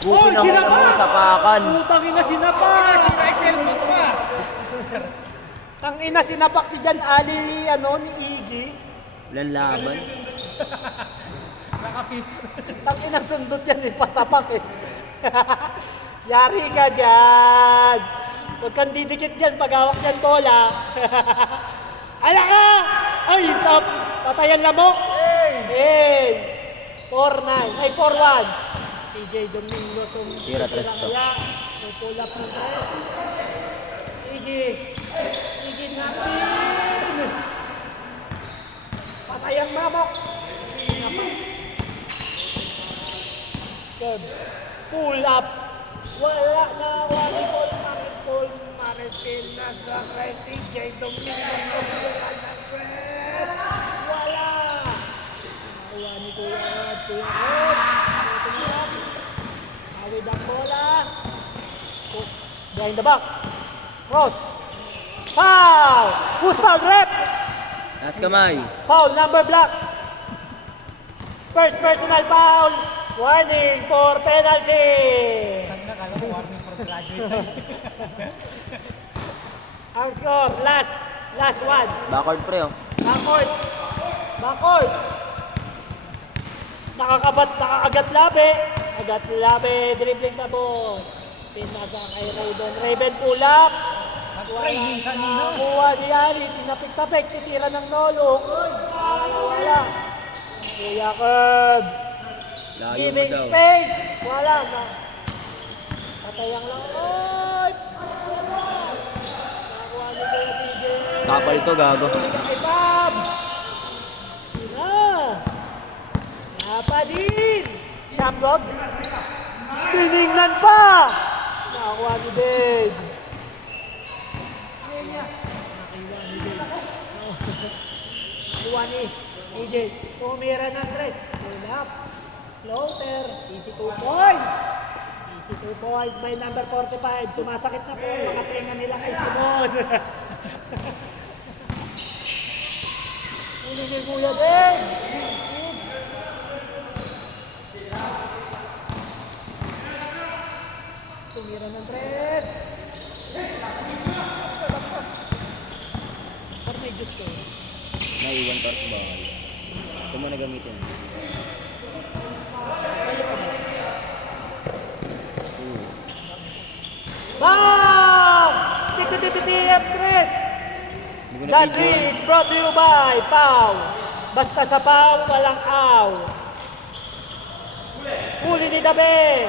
Bukin ako sinapa! ng sapakan. Putang ina, sinapak! Ay, cellphone ka! Tang ina, sinapak si Jan Ali, ano, ni Iggy. Walang laban. Nakakiss. Tang ina, sundot yan, ipasapak eh. Yari ka dyan! Huwag kang didikit dyan pag hawak dyan bola. Ala ka! Ay, top! Patayan lamok! Hey! 4-9, ay 4-1. TJ Domingo itong Tira, tres to. pull up ng tres. Sige. Sige natin. Patayang mamok. Good. Pull up. Wala na. Wala po. Paul Maricel nasa right. TJ Domingo. Wala. Wala ni Kuya Ed. Kuya Ed. Awid ang bola. Behind the back. Cross. Foul! Who's foul? Rep! Taas kamay. Foul, number black. First personal foul. Warning for penalty. Nakala ko warning for graduate. Ang score, last one. Backward pre oh. Backward. Backward. Nakakagat labi. Agat labi, dribbling sa ball. Pinasa kay Raven. Raven pull up. Nag-training kanina. Kuha ni Ali, tinapik-tapik, titira ng nolo. Wala. Kuya Curb. Layo mo Giving daw. space. Wala na. Patayang lang. Ay! Nakuha ni Kuya TJ. Kapal to gago. Ay, Bob! Tira. Napa din. Shamrock. Tinignan pa. Nakuha ni Dave. Iwan ni EJ. Tumira ng threat. Pull up. Floater. Easy 2 points. Easy 2 points by number 45. Sumasakit na po. Mga tenga nila kay Simon. Huli ni Kuya Dave. Speeds. Tumira ng tres. Parang may Diyos ko. Naiwan to sa bawal. Ito mo na gamitin. Bam! TTTTF3! Hindi ko na That picture. is brought to you by Pau. Basta sa Pau, walang aw. Huli ni Dabe.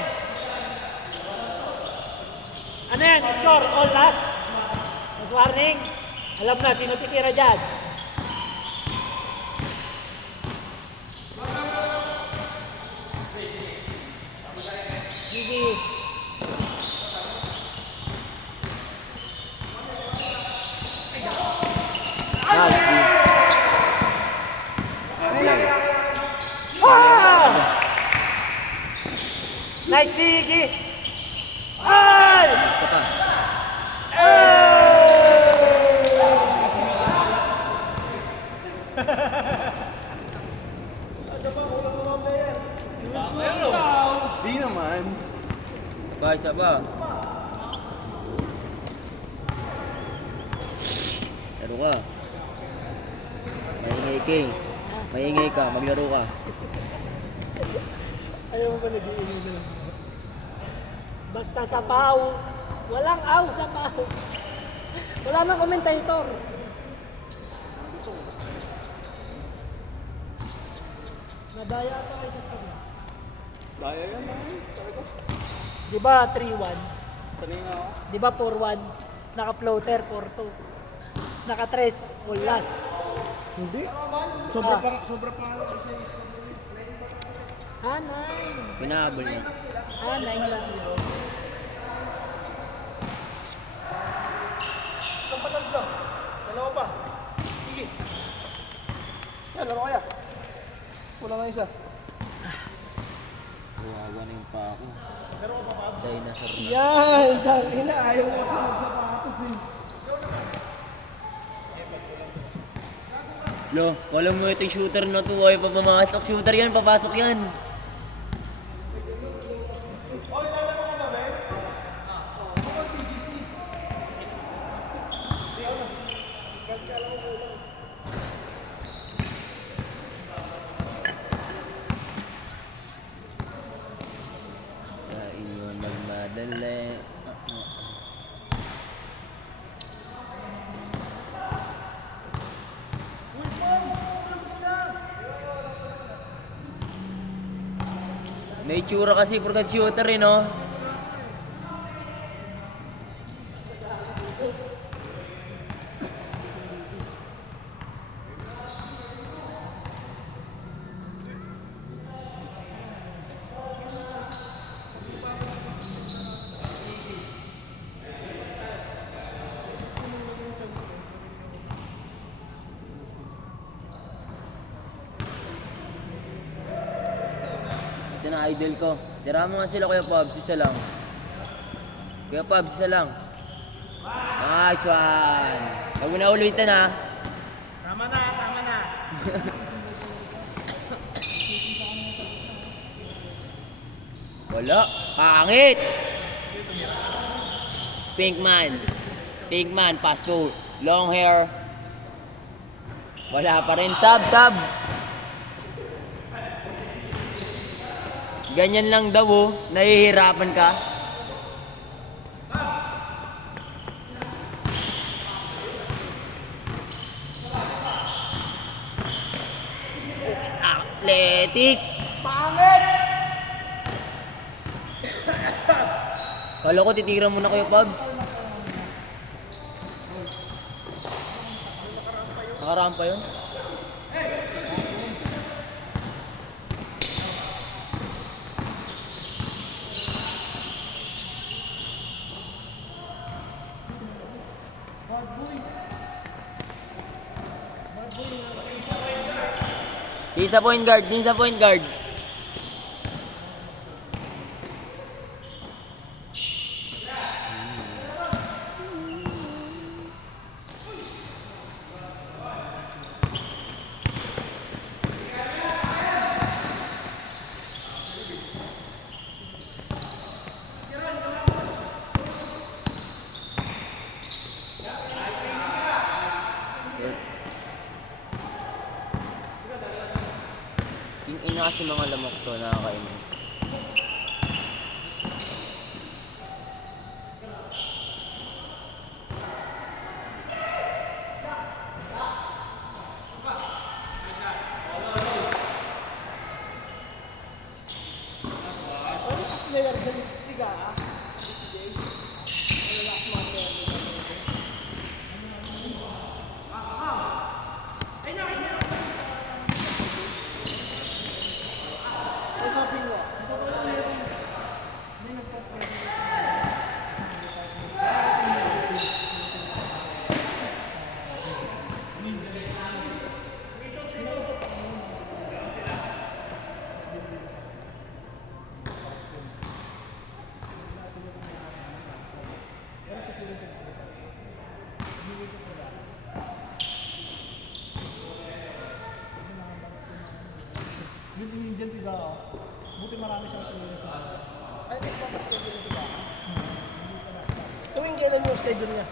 Ano yan? Score? All last? Mas warning? Alam na, sino titira dyan? Gigi. Nice, D. Ah! Nice Digi! Ay! Isa pa. Di naman. Isa pa, isa pa. Maglaro ka. Maingay ka eh. Maingay ka, maglaro ka. Ayaw mo ba na diinin na lang? Basta sa pau. Walang aw sa pau. Wala nang commentator. Nadaya pa kayo sa kanya. Daya yan, man. Talaga. Di ba 3-1? Sanay nga ako. Di ba 4-1? Tapos naka-floater, 4-2. Tapos naka-3, ulas. Hindi. Sobra pa nga lang kasi. Ah, 9. Pinahabol niya. Ah, 9 lang sila. Isang patag lang. Dalawa pa. Sige. Yan, laro kaya. Wala nga isa. Kawawa na yung pa ako. Dinosaur na. Yan! Dahil ayaw mo kasi magsapatos eh. Lo, wala mo ito yung shooter na to. Ay, papamasok. Shooter yan, papasok yan. Sa inyo magmadali. May tsura kasi porkat shooter eh, no? Ito na idol ko. Tira mo nga sila Kuya Pabs, isa lang. Kuya Pabs, isa lang. Nice one. Huwag mo na ulitin ha. Tama na, tama na. Wala. Pangit! Pinkman. Pinkman, pass to. Long hair. Wala pa rin. Sub. Ganyan lang daw oh. Nahihirapan ka. Athletic. Pangit! Kala ko titira mo na kayo, Pabs. Nakarampa yun? Di sa point guard. Yung ina kasi mga lamok to, nakakainis. Dyan si Gao. Buti marami siyang tulong sa Ay, nagpapaschedule na sila. Tuwing kailan yung schedule niya?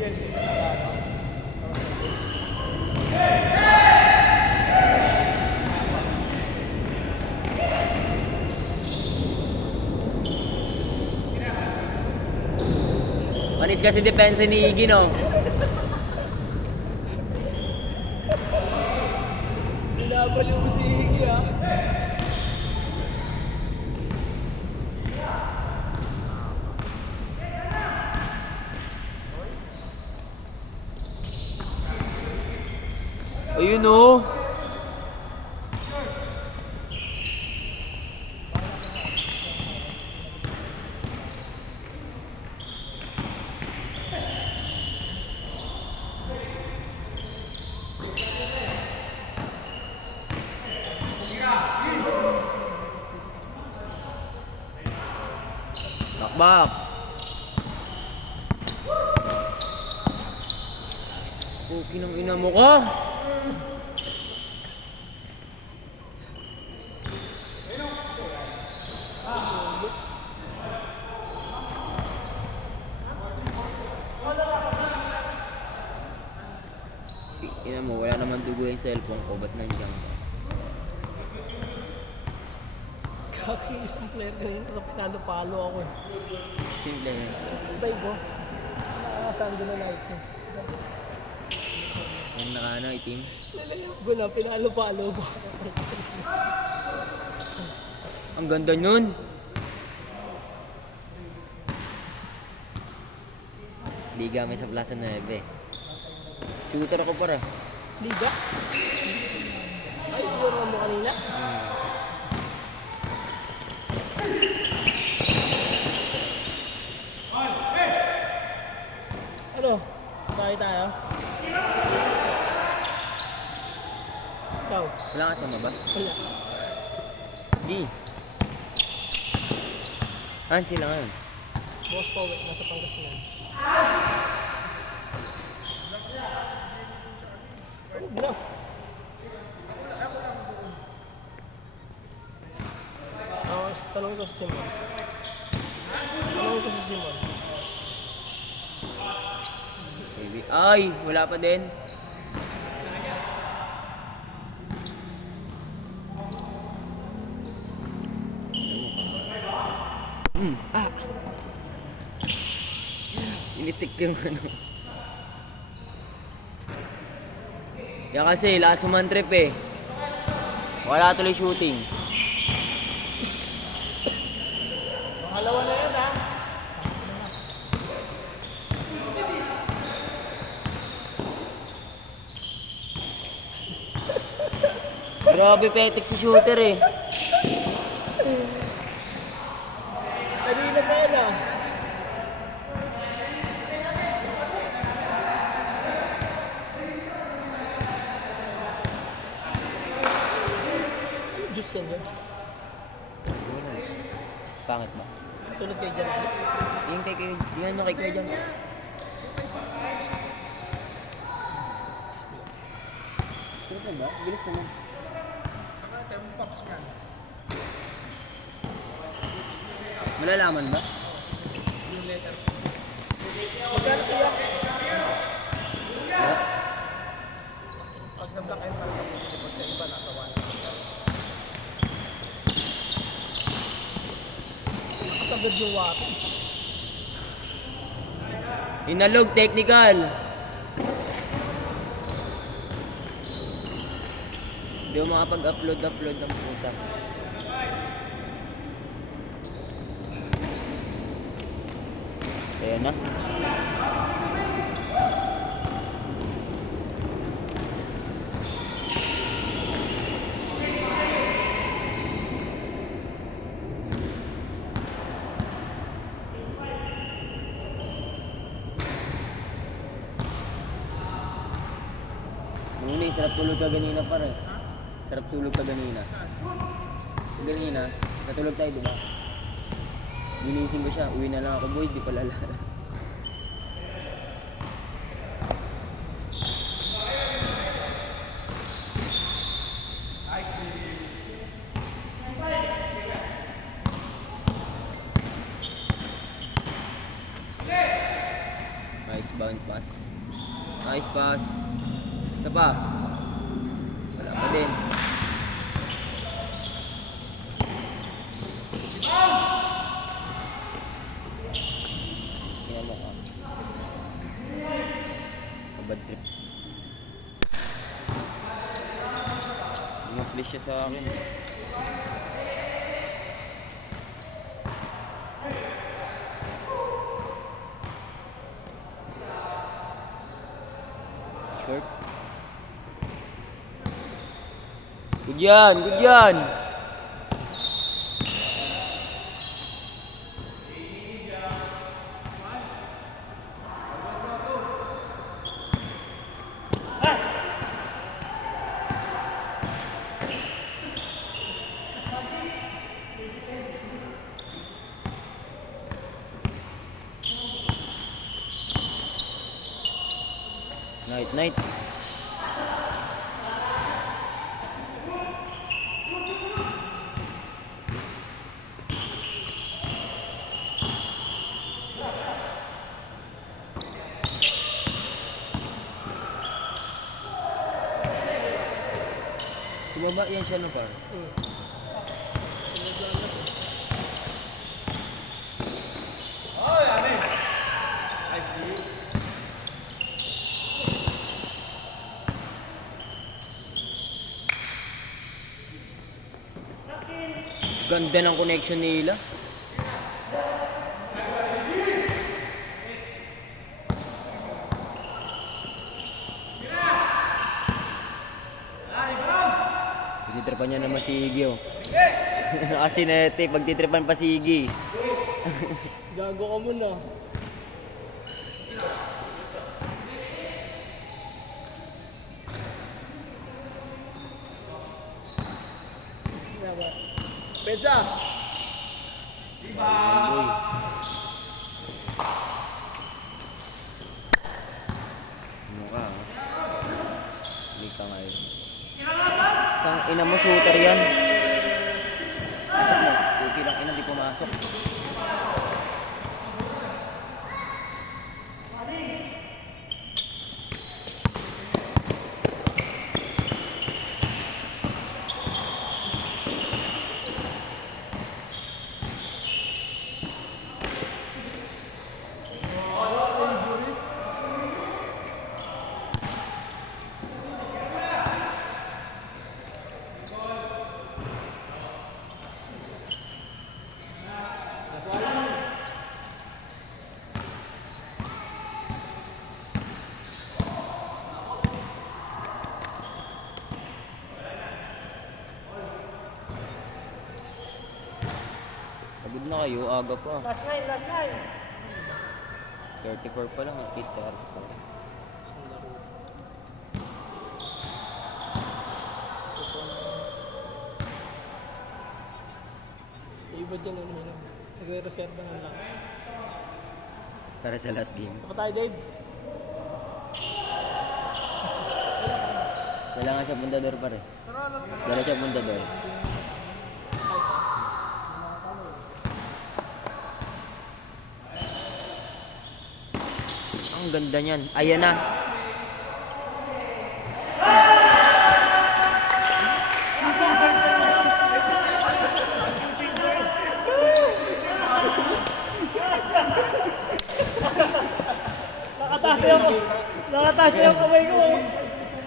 Manis kasi depensa ni Iggy, no? Binabaliw mo si Iggy, ah. Ayun, oh. Bakbak. Oh, kinang-ina mo ka. Ina mo, wala naman dugo yung cellphone ko. Ba't nandiyan ka? Kaki, isang player ganyan, pinalo-palo ako. Simple yan. Bay ko. Nakakasaan ko na light ko. Yan naka ano, itim. Lalayap ko na, pinalo-palo ko. Ang ganda nun. Liga may sa Plaza 9. Shooter ako para. Liga? Ay, yun mo kanina? Ano? Bakit tayo? Ikaw? Wala ka sama ba? Wala. Di. Ah, sila nga yun. Boss Power, nasa Pangasinan. Bro. Tanong ko sa Simon. Tanong ko sa Simon. Maybe. Ay, wala pa din. Initik yung ano. Yan kasi, last man trip eh. Wala tuloy shooting. Pangalawa na yun, ha? Grabe petik si shooter eh. Kanina pa yan, ah. Diyos yan, Diyos. Pangit ba? Tulad kay Jan. Yung kay kayo, yan mo kay kayo dyan. Ano ba? Bilis naman. Malalaman ba? Magkano kaya? Yeah. As na black and white, pag sa iba, nasa 1. Kasagad yung wattage. Inalog, technical. Hindi mo makapag-upload ng puta. Ayan na. Muna, sarap tulog ka ganina pa rin. Sarap tulog ka ganina. Ganina, natulog tayo, diba? Ginising ko siya, uwi na lang ako, boy, di pala lala. Nice Bound pass. Nice pass. Isa pa. Wala pa din. Tingnan mo ka. Bad trip. Mga-flash siya sa akin. Short. Good yan, good yan. Night, night. Tumaba yan siya no par. Ganda ng connection nila. Pagtitripan niya naman si Iggy oh. Nakasinete, pagtitripan pa si Iggy. Gago ka muna. Pensa! Boy. Ano ka? Hindi ka ngayon. Tang ina mo, shooter yan. Pasok mo. Puti lang ina, di pumasok. Pagod na kayo, aga pa. Last nine, last nine. 34 pa lang, 8:30 pa. Iba dyan ano yun. Nagre-reserva ng lakas. Para sa last game. Saka tayo, Dave. Wala nga siya bundador pa rin. Wala siya bundador. Ang ganda niyan. Ayan na. Nakataas na yung kamay ko.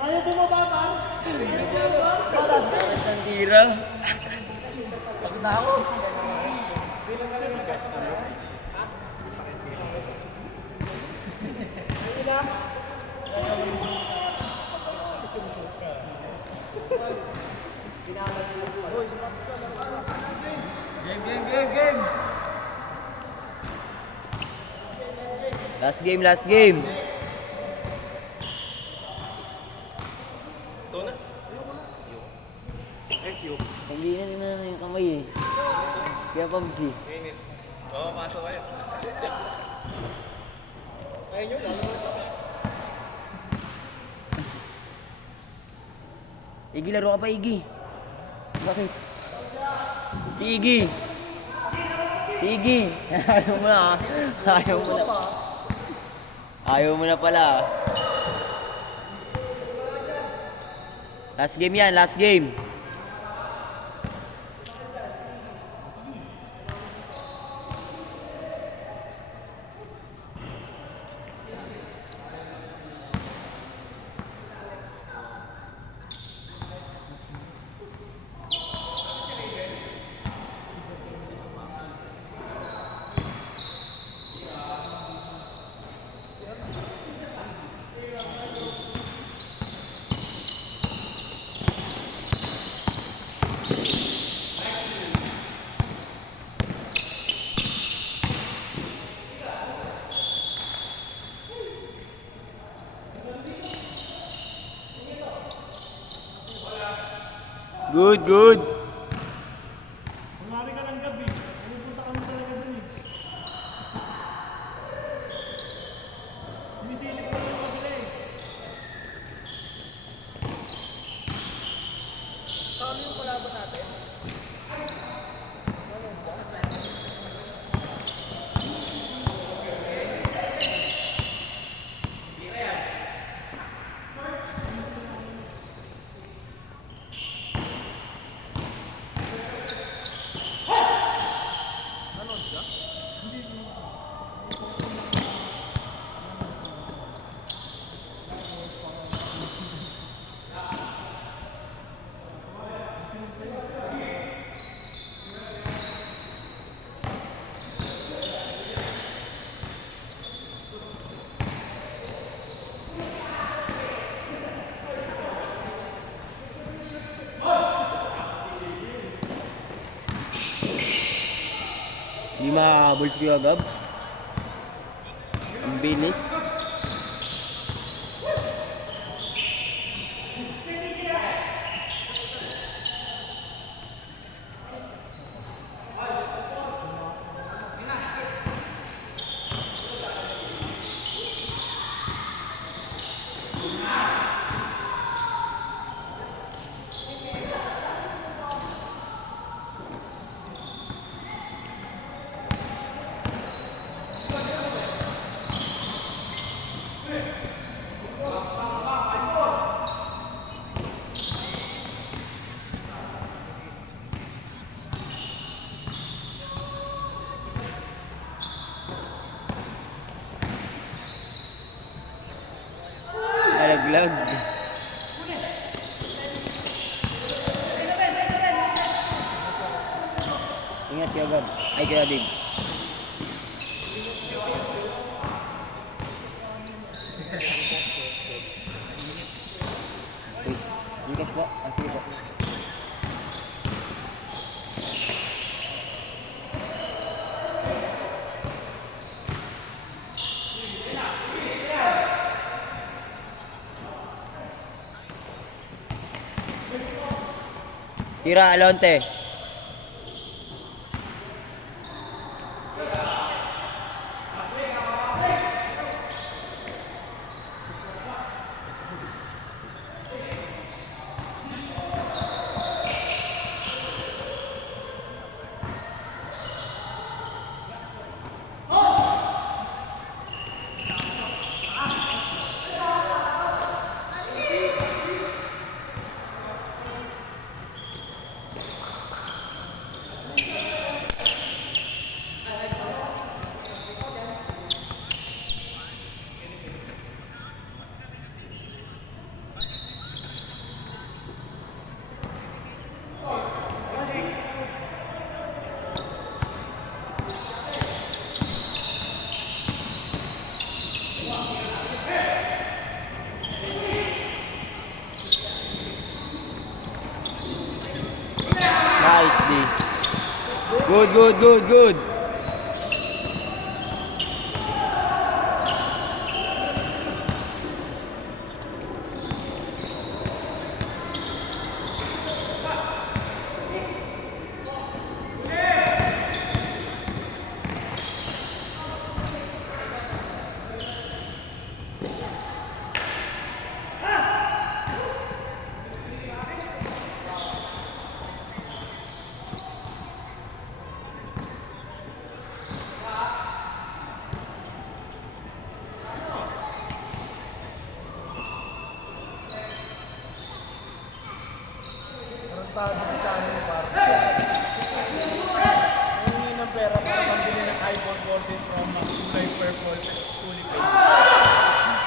Ayaw bumaba pa. Ang tira. Pagod na ako. Game. Last game, last game. Hindi na yung kamay eh. Kaya pabsi. Oo, pasok kayo. Ayun yun, ano? Iggy, laro ka pa, Iggy. Bakit? Si Iggy. Si Iggy. Ayaw mo na ah. Ayaw mo na. Ayaw mo na pala. Last game yan, last game. Good, good. Kumari ka ng gabi. Pupunta ka na talaga dun eh. Sinisilip ko yung kabila eh. Saan yung palaban natin? Hindi mahabol si Kuya Gab. Ang bilis. Nalaglag. Ingat Kuya Gab. Ay, Kuya Big. Ingat po. Sige po. Tira, Alonte. Nice, D. Good, good, good, good.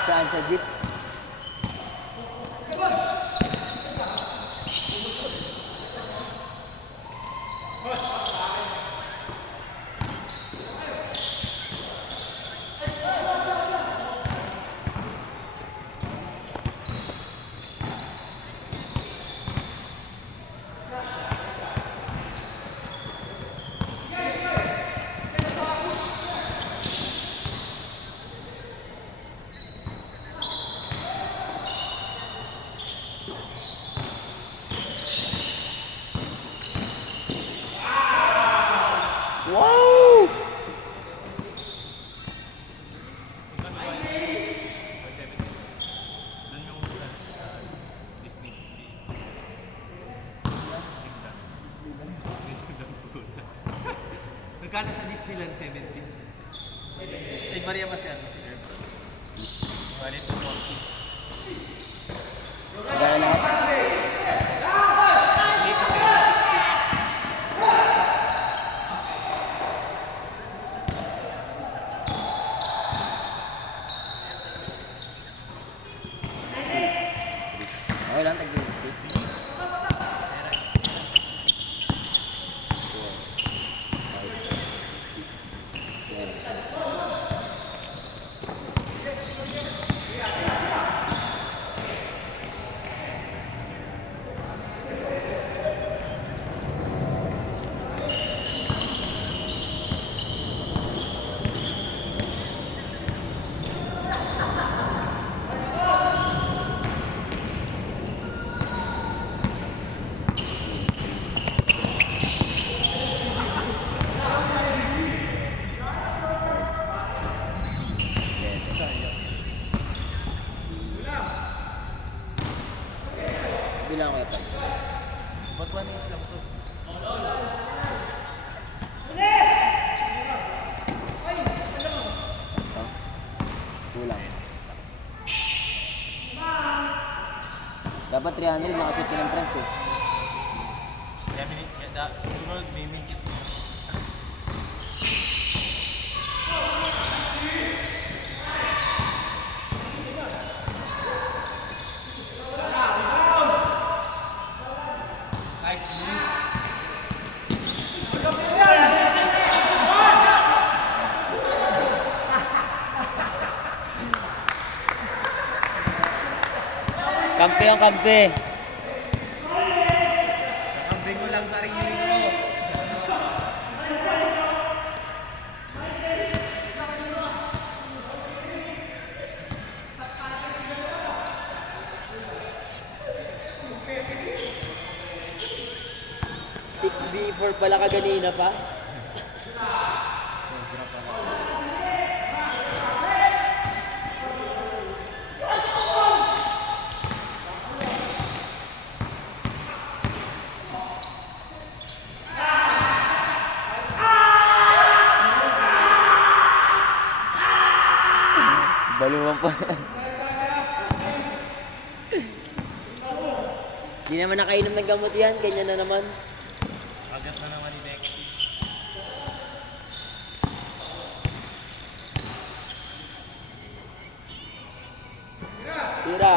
Saan sa jeep? Wow! Nagkano sa Disneyland 17? Ay, Maria Maciano si Herb. Bali 240. Magkano lahat? Hindi kasi. Okay lang, tag-20. Bilang ko ito. Ba't 1 inch lang to? Ito. Kulang. Dapat 300 nakashoot ng trans eh. Kaya siguro may mingkis mo. Kampi ang kampi. Kambing mo lang sarili mo. B4 pala kaganina pa. Baluwan pa. Di naman nakainom ng gamot yan, kanya na naman. Agad na naman ni Becky. Tira.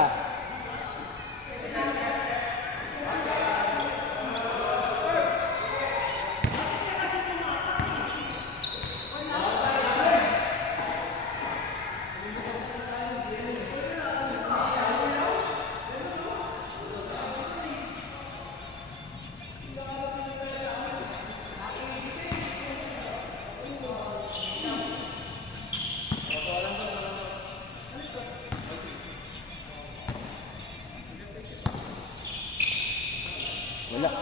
Wala.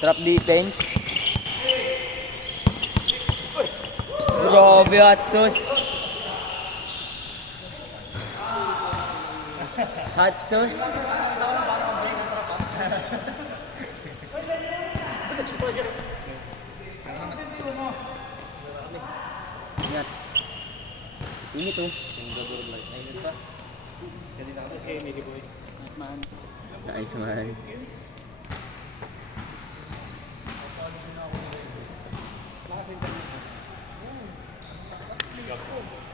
Trap defense. Grabe, hot sauce. Hot sauce. Ingat. Ini tuh. Kanina kasi kay Millie Boy. Nice man.